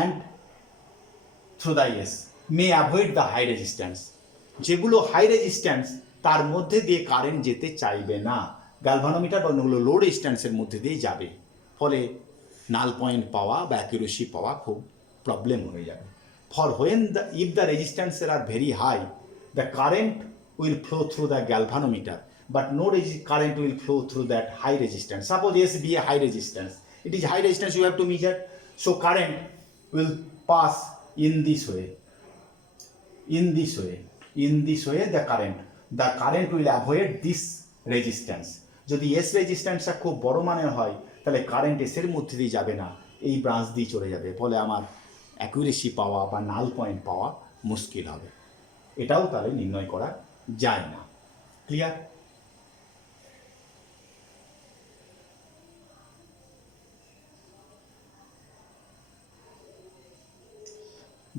and through the may avoid the high resistance. যেগুলো high resistance তার মধ্যে দিয়ে কারেন্ট যেতে চাইবে না, গ্যালভানোমিটার বা লো রেজিস্ট্যান্সের মধ্যে দিয়ে যাবে, ফলে নাল পয়েন্ট পাওয়া বা অ্যাকুরেসি পাওয়া খুব প্রবলেম হয়ে যাবে। For when if the resistance are very high, the current will flow through the galvanometer, but no current will flow through that high resistance. Suppose S be a high resistance, it is high resistance you have to measure, so current will pass in this way, the current will avoid this resistance. যদি এস রেজিস্ট্যান্সটা খুব বড় মানের হয় তাহলে কারেন্ট এসের মধ্যে দিয়ে যাবে না, এই ব্রাঞ্চ দিয়ে চলে যাবে, ফলে আমার অ্যাকুরেসি পাওয়া বা নাল পয়েন্ট পাওয়া মুশকিল হবে। এটাও তাহলে নির্ণয় করা যায় না। Clear?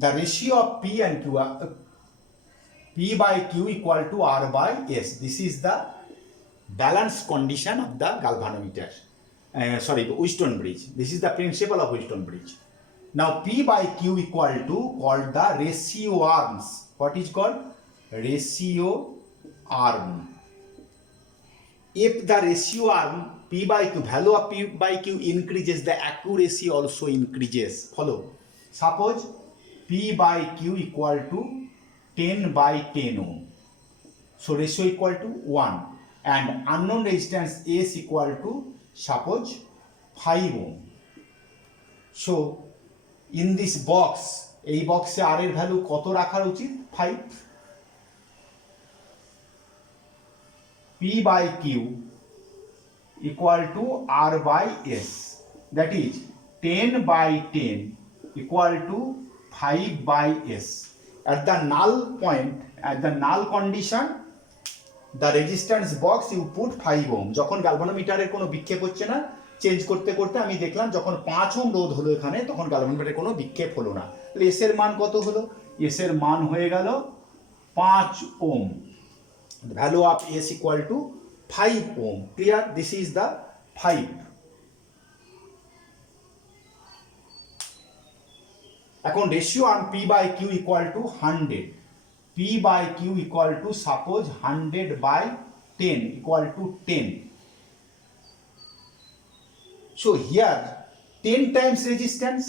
The ratio of P and Q, P by Q equal to R by S. This is the balance condition of the galvanometer. Wheatstone bridge. This is the principle of Wheatstone bridge. Now P by Q equal to called the ratio arms. What is called? Ratio arm. If the ratio arm P by Q, value of P by Q increases, the accuracy also increases. Follow. Suppose P by Q equal to 10 by 10 ohm. So ratio equal to 1. And unknown resistance S equal to suppose 5 ohm. So in this box, এই বক্সে আর এর ভ্যালু কত রাখার উচিত? 5. P by Q equal to R by S, that is 10 by 10 equal to 5 by S. At the null point, at the null condition, the resistance box you put 5 ohm. যখন গ্যালভানোমিটারের কোনো বিক্ষেপ হচ্ছে না, চেঞ্জ করতে করতে আমি দেখলাম যখন 5 ওম রোধ হলো এখানে, তখন গ্যালভানোমিটারের কোনো বিক্ষেপ হলো না। তাহলে এস এর মান কত হলো? এস এর মান হয়ে গেল 5 ohm. Value of S equal to 5 ohm. Clear? This is the 5। এখন ratio on P by Q equal to 100। P by Q equal to suppose 100 by 10 equal to 10. So here 10 times resistance.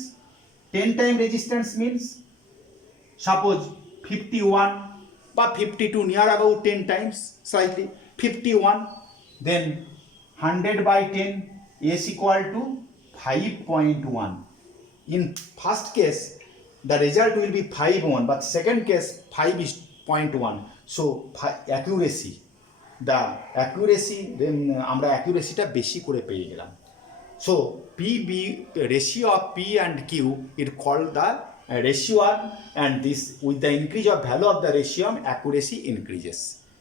10 times resistance means suppose 51 বা 52, near about 10 times, slightly 51. Then 100 by 10, S equal to 5.1. In first case the result will be 5 ohm, but second case 5 is 0.1. So accuracy, the accuracy, then আমরা অ্যাকুরেসিটা বেশি করে পেয়ে গেলাম। So PB, ratio of P and Q is called the ratio arm, and this with the increase of value of the ratio arm, accuracy increases.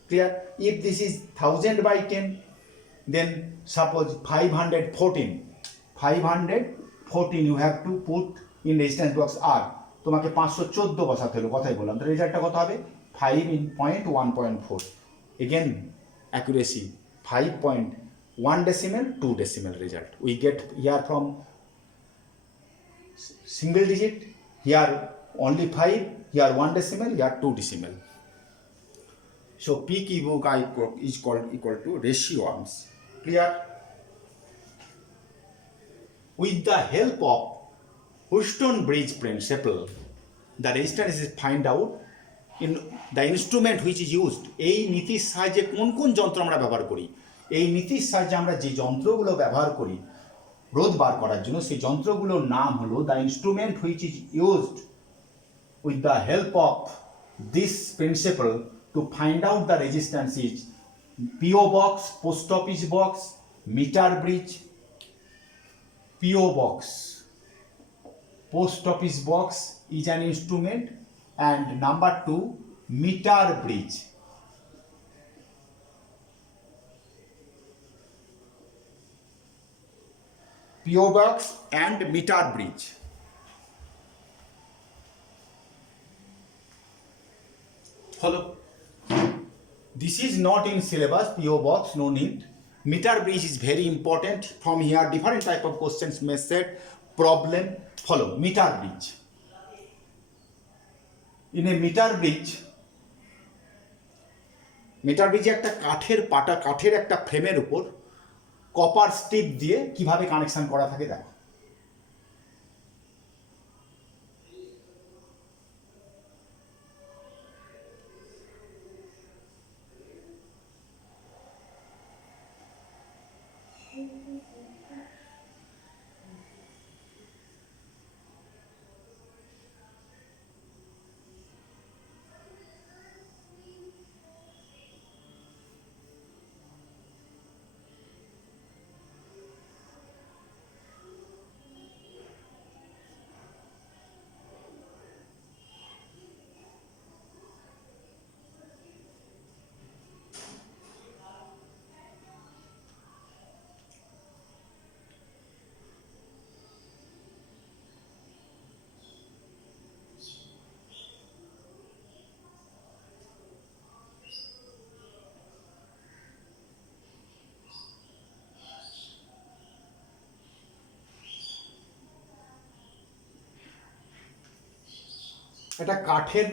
Clear? If this is 1000 by 10, then suppose 514 you have to put in resistance box R. তোমাকে 514 বসাতে হলো, কথাই বললাম। তো রেজাল্টটা কত হবে? 5 in 1.4. Again accuracy 5.1 decimal, 2 decimal result. We get here from single digit, here only 5, here 1 decimal, here 2 decimal. So P is called equal to ratio arms. Clear? With the help of Wheatstone bridge principle, the resistance is find out in the instrument which is used. এই নীতির সাহায্যে কোন কোন যন্ত্র আমরা ব্যবহার করি, এই নীতির সাহায্যে আমরা যে যন্ত্রগুলো ব্যবহার করি রোধ বার করার জন্য, সেই যন্ত্রগুলোর নাম হলো the instrument which is used with the help of this principle to find out the resistance is PO box, post office box, meter bridge. PO box, post office box is an instrument, and number 2, meter bridge. PO box and meter bridge. Follow. This is not in syllabus. PO box, no need. Meter bridge is very important. From here different type of questions may set problem. Follow. Meter bridge. In a meter bridge, meter ব্রিজে একটা কাঠের একটা ফ্রেমের উপর copper strip দিয়ে কিভাবে কানেকশন করা থাকে দেখো। এটা কাঠের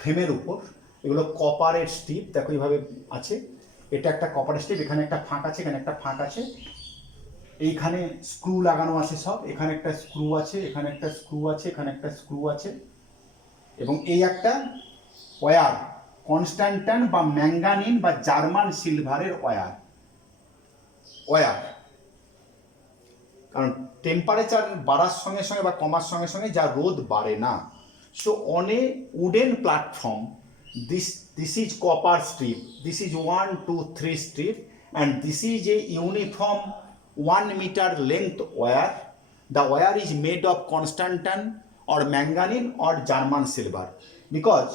ফ্রেমের উপর, এগুলো কপারের স্ট্রিপ, দেখো এইভাবে আছে। এটা একটা কপারের স্ট্রিপ, এখানে একটা ফাঁক আছে, এখানে একটা ফাঁক আছে, এইখানে স্ক্রু লাগানো আছে সব, এখানে একটা স্ক্রু আছে, এখানে একটা স্ক্রু আছে, এখানে একটা স্ক্রু আছে, এবং এই একটা ওয়্যার, কনস্ট্যান্টাইন বা ম্যাঙ্গানিন বা জার্মান সিলভারের ওয়্যার। কারণ টেম্পারেচার বাড়ার সঙ্গে সঙ্গে বা কমার সঙ্গে সঙ্গে যা রোদ বাড়ে না। So on a wooden platform, this is copper strip. This is 1, 2, 3 strip, and this is a uniform 1 meter length wire. The wire is made of constantan or manganese or German silver. Because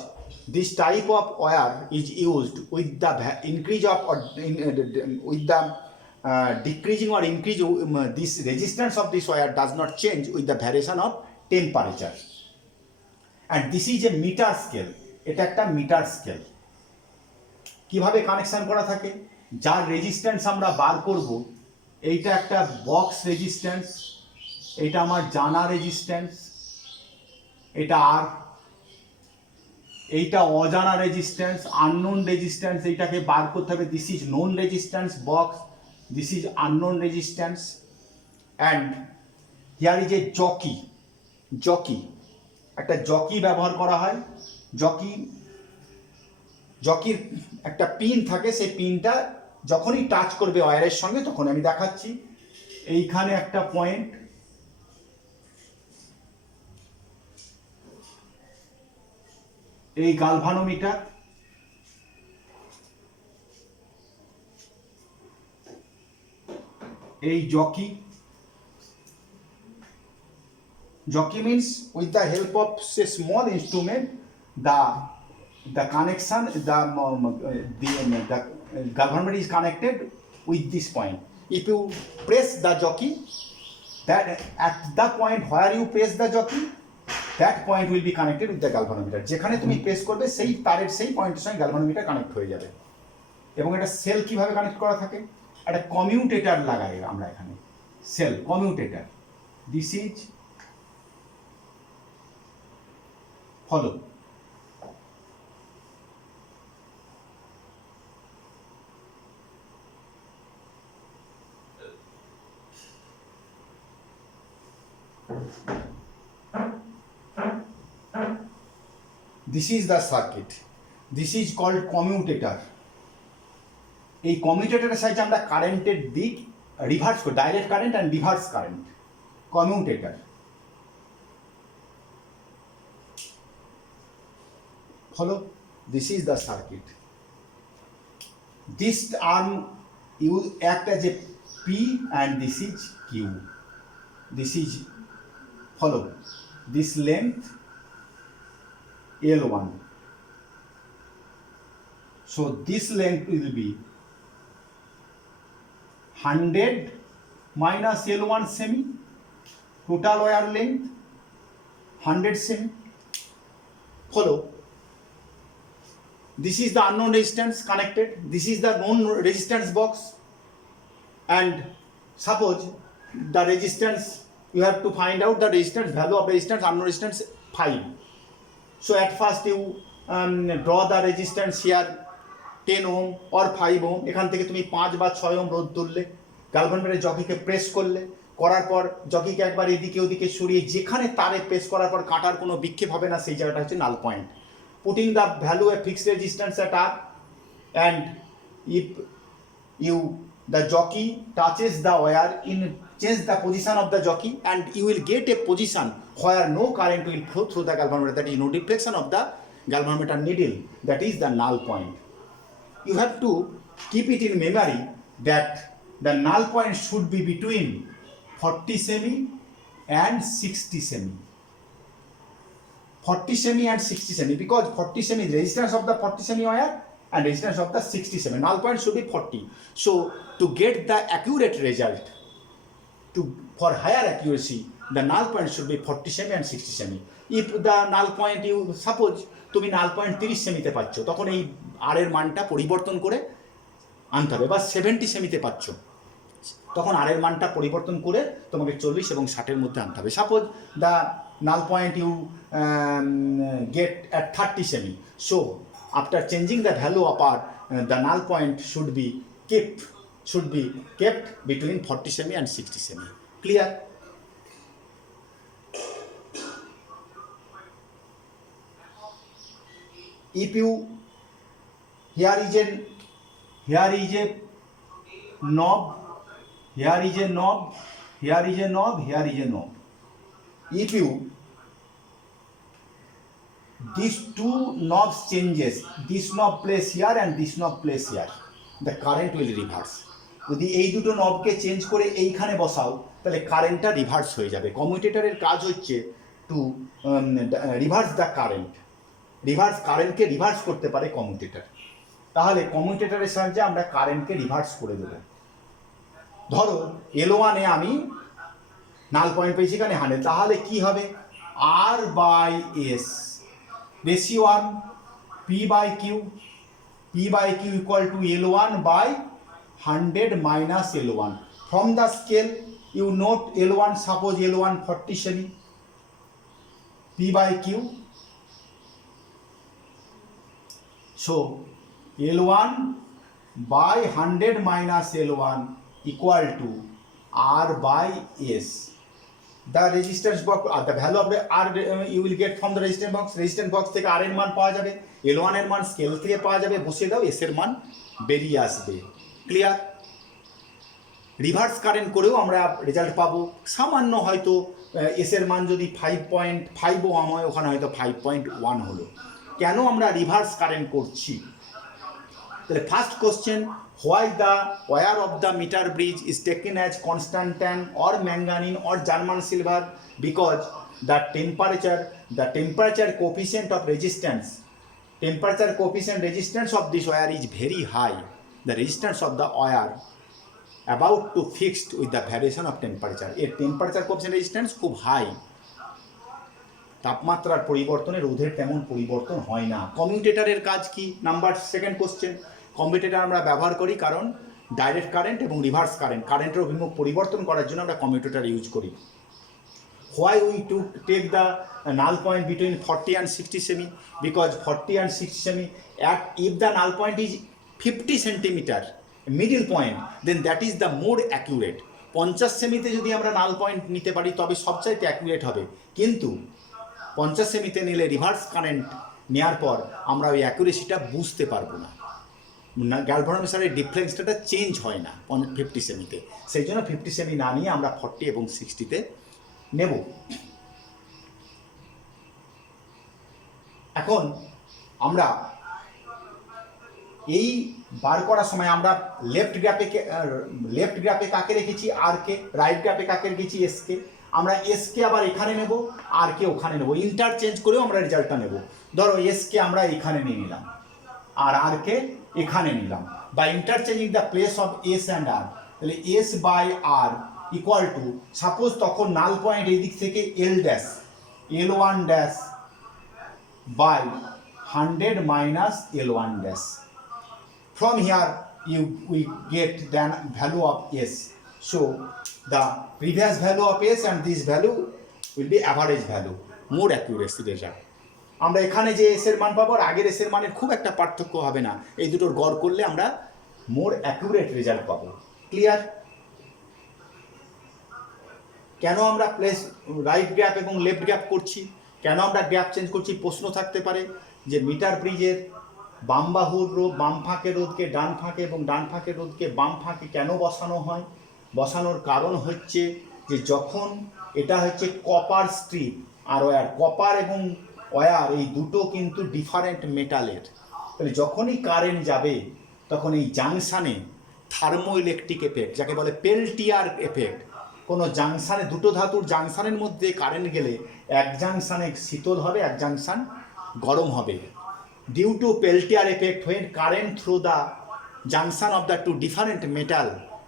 this type of wire is used with the increase of or with the decreasing or increase. This resistance of this wire does not change with the variation of temperature. And this is a meter scale, এটা একটা metre scale. কিভাবে কানেকশন করা থাকে, যার রেজিস্ট্যান্স আমরা বার করব, এইটা একটা বক্স রেজিস্ট্যান্স, এটা আমার জানা রেজিস্ট্যান্স, এটা আর, এইটা অজানা রেজিস্ট্যান্স, আননোন রেজিস্ট্যান্স, এইটাকে বার করতে হবে। This is known resistance box, this is unknown resistance, and here is a jockey. একটা জকি ব্যবহার করা হয়। জকির একটা পিন থাকে, সেই পিনটা যখনই টাচ করবে ওয়্যারের সঙ্গে তখন আমি দেখাচ্ছি। এইখানে একটা পয়েন্ট, এই গালভানোমিটার, এই jockey means with the help of a small instrument, the connection, the galvanometer is connected with this point. If you press the jockey, that at the point where you press the jockey, that point will be connected with the galvanometer. যেখানে তুমি প্রেস করবে সেই তারের সেই পয়েন্টের সঙ্গে galvanometer connect হয়ে যাবে। এবং এটা সেল কিভাবে কানেক্ট করা থাকে, একটা কমিউটেটর লাগাই আমরা এখানে, cell commutator. This is follow. This is the circuit. This is called commutator. এই কমিউটেটরের সাহায্যে আমরা কারেন্টের দিক রিভার্স করি, direct current and reverse current, commutator. Follow. This is the circuit. This arm you act as a P and this is Q. This is, follow, this length L1. So this length will be 100 minus L1 semi, total wire length 100 semi. Follow. This is the unknown resistance connected. This is the known resistance box. And suppose the resistance, you have to find out the resistance, value of resistance, unknown resistance 5. So at first you draw the resistance here 10 ohm or 5 ওহম, এখান থেকে তুমি 5 বা 6 ওহম রোধ তুললে, গ্যালভানোমিটারের জকিকে প্রেস করলে, করার পর জকিকে একবার এদিকে ওদিকে সরিয়ে যেখানে তারে প্রেস করার পর কাটার কোনো বিক্ষেপ হবে না সেই জায়গাটা হচ্ছে null point. Putting the value a fixed resistance at R, and if you the jockey touches the wire, in change the position of the jockey and you will get a position where no current will flow through the galvanometer, that is no deflection of the galvanometer needle, that is the null point. You have to keep it in memory that the null point should be between 40 semi and 60 semi. 40 semi and 60 semi, because 40 semi is resistance of the 40 semi wire and resistance of the 60 semi. Null point should be 40. So to get the accurate result, for higher accuracy, the null point should be 40 semi and 60 semi. If the null point, you suppose তুমি null point 30 সেমিতে পাচ্ছ, তখন এই আর এর মানটা পরিবর্তন করে আনতে হবে। বা 70 সেমিতে পাচ্ছ, তখন আর এর মানটা পরিবর্তন করে তোমাকে 40 এবং 60 এর মধ্যে আনতে হবে। Suppose the null point you get at 30 semi, so after changing the value of R, the null point should be kept between 40 semi and 60 semi. Clear? If you, here is a knob, here is a knob, here is a knob, here is a knob. If you, these two knobs changes, this knob place here and this knob place here, the current will reverse. যদি এই দুটো নবকে চেঞ্জ করে এইখানে বসাও তাহলে কারেন্টটা রিভার্স হয়ে যাবে। কমিউটেটরের কাজ হচ্ছে টু রিভার্স দ্য কারেন্ট, কারেন্টকে রিভার্স করতে পারে কমিউটেটর। তাহলে কমিউটেটরের সাহায্যে আমরা কারেন্টকে রিভার্স করে দেবো। ধরো L1 এ আমি নাল পয়েন্ট পেয়েছি এখানে 100, তাহলে কি হবে R by S ratio 1 P by Q equal to L1 by 100 minus L1. From the scale you note L1, suppose L1 40 semi, P by Q, so L1 by 100 minus L1 equal to R by S. The resistance box, the value of the R you will get from the resistance box থেকে R এর মান পাওয়া যাবে, L1 এর মান স্কেল থেকে পাওয়া যাবে, বসিয়ে দাও, S এর মান বেরিয়ে আসবে। ক্লিয়ার? রিভার্স কারেন্ট করেও আমরা রেজাল্ট পাবো। সামান্য হয়তো এস এর মান যদি 5.5 ওহম হয়, ওখানে হয়তো 5.1 হলো। কেন আমরা রিভার্স কারেন্ট করছি? তাহলে first question, why the wire of the meter bridge is taken as constant tan or manganese or German silver? Because the temperature coefficient of this wire is very high. The resistance of the wire about to fixed with the variation of temperature. এর temperature coefficient resistance খুব হাই, তাপমাত্রার পরিবর্তনে রোধের তেমন পরিবর্তন হয় না। কমিউটেটরের কাজ কি? নাম্বার সেকেন্ড কোশ্চেন, কমিউটেটর আমরা ব্যবহার করি কারণ ডাইরেক্ট কারেন্ট এবং রিভার্স কারেন্টের অভিমুখ পরিবর্তন করার জন্য আমরা কমিউটেটর ইউজ করি। Why we to take the null point between 40 and 60 semi? Because 40 and 60 semi, if the null point is 50 centimeter, middle point, then that is the more accurate. 50 সেমিতে যদি আমরা নাল পয়েন্ট নিতে পারি তবে সবচাইতে অ্যাকুরেট হবে, কিন্তু 50 সেমিতে নিলে রিভার্স কারেন্ট নেওয়ার পর আমরা ওই অ্যাকুরেসিটা বুঝতে পারবো না। গ্যালভানোমিটারের ডিফারেন্সটা চেঞ্জ হয় না 50 সেমিতে, সেই জন্য 50 সেমি না নিয়ে আমরা 40 এবং 60তে নেব। এখন আমরা এই বার করার সময় আমরা লেফট গ্রাফে কাকে রেখেছি? আর কে। রাইট গ্রাফে কাকে রেখেছি? S K. আমরা এস কে আবার এখানে নেব, আর কে ওখানে নেব, ইন্টারচেঞ্জ করেও আমরা রেজাল্টটা নেব। ধরো এস কে আমরা এখানে নিয়ে নিলাম আর কে এখানে নিলাম, বা interchanging the place of S and R. তাহলে S by R equal to, suppose তখন নাল পয়েন্ট এই দিক থেকে L1 dash by 100 minus L1 dash. From here we get the value of S. So the previous value of S and this value will be average value, more accuracy result. আমরা এখানে যে এস এর মান পাবো আর আগের এস এর মানের খুব একটা পার্থক্য হবে না, এই দুটোর গড় করলে আমরা মোর অ্যাকুরেট রেজাল্ট পাবো। ক্লিয়ার? কেন আমরা প্লেস রাইট গ্যাপ এবং লেফট গ্যাপ করছি, কেন আমরা গ্যাপ চেঞ্জ করছি, প্রশ্ন থাকতে পারে যে মিটার ব্রিজের বাম বাহুর রোধ বাম ফাঁকে রোধকে ডান ফাঁকে এবং ডান ফাঁকে রোধকে বাম ফাঁকে কেন বসানো হয়? বসানোর কারণ হচ্ছে যে যখন এটা হচ্ছে কপার স্ট্রিপ আর ওয়্যার, কপার এবং ওয়্যার এই দুটো কিন্তু ডিফারেন্ট মেটালের, তাহলে যখনই কারেন্ট যাবে তখন এই জাংশানে থার্মো ইলেকট্রিক এফেক্ট, যাকে বলে পেল্টিয়ার এফেক্ট, কোনো জাংশানে দুটো ধাতুর জাংশানের মধ্যে কারেন্ট গেলে এক জাংশানে শীতল হবে, এক জাংশান গরম হবে। Due to Peltier effect, when current through the junction of the two different metal,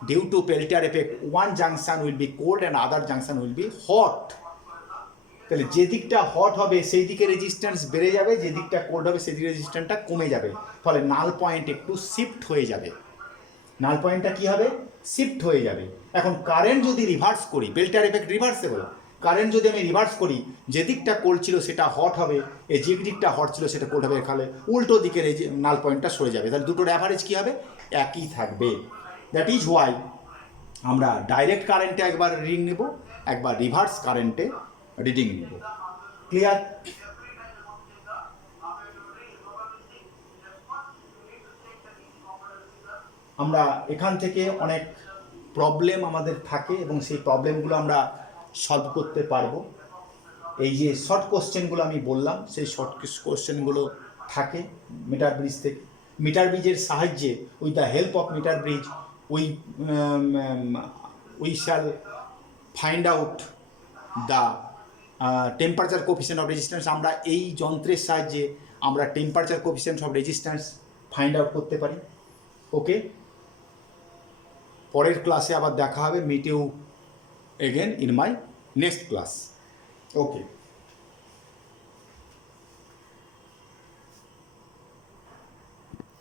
due to peltier effect, one junction will be cold and other junction will be hot. তাহলে যে দিকটা হট হবে সেই দিকে রেজিস্ট্যান্স বেড়ে যাবে, যে দিকটা কোল্ড হবে সেই দিকে রেজিস্ট্যান্সটা কমে যাবে, ফলে নাল পয়েন্ট একটু শিফট হয়ে যাবে। নাল পয়েন্টটা কী হবে? শিফট হয়ে যাবে। এখন কারেন্ট যদি রিভার্স করি, পেল্টিয়ার এফেক্ট রিভার্সেবল, কারেন্ট যদি আমি রিভার্স করি, যে দিকটা কোল্ড ছিল সেটা হট হবে, এই যে দিকটা হট ছিল সেটা কোল্ড হবে, ফলে উল্টো দিকের এই যে নাল পয়েন্টটা সরে যাবে, তাহলে দুটোর অ্যাভারেজ কী হবে? একই থাকবে। দ্যাট ইজ ওয়াই আমরা ডাইরেক্ট কারেন্টে একবার রিডিং নেব, একবার রিভার্স কারেন্টে রিডিং নেব। ক্লিয়ার? আমরা এখান থেকে অনেক প্রবলেম আমাদের থাকে এবং সেই প্রবলেমগুলো আমরা সলভ করতে পারবো। এই যে শর্ট কোশ্চেনগুলো আমি বললাম সেই শর্ট কোশ্চেনগুলো থাকে মিটার ব্রিজ থেকে। মিটার ব্রিজের সাহায্যে with the help of meter bridge we shall find out the temperature coefficient of resistance. আমরা এই যন্ত্রের সাহায্যে আমরা temperature coefficient of resistance find out করতে পারি। ওকে, পরের ক্লাসে আবার দেখা হবে। Meet you again in my next class. Okay.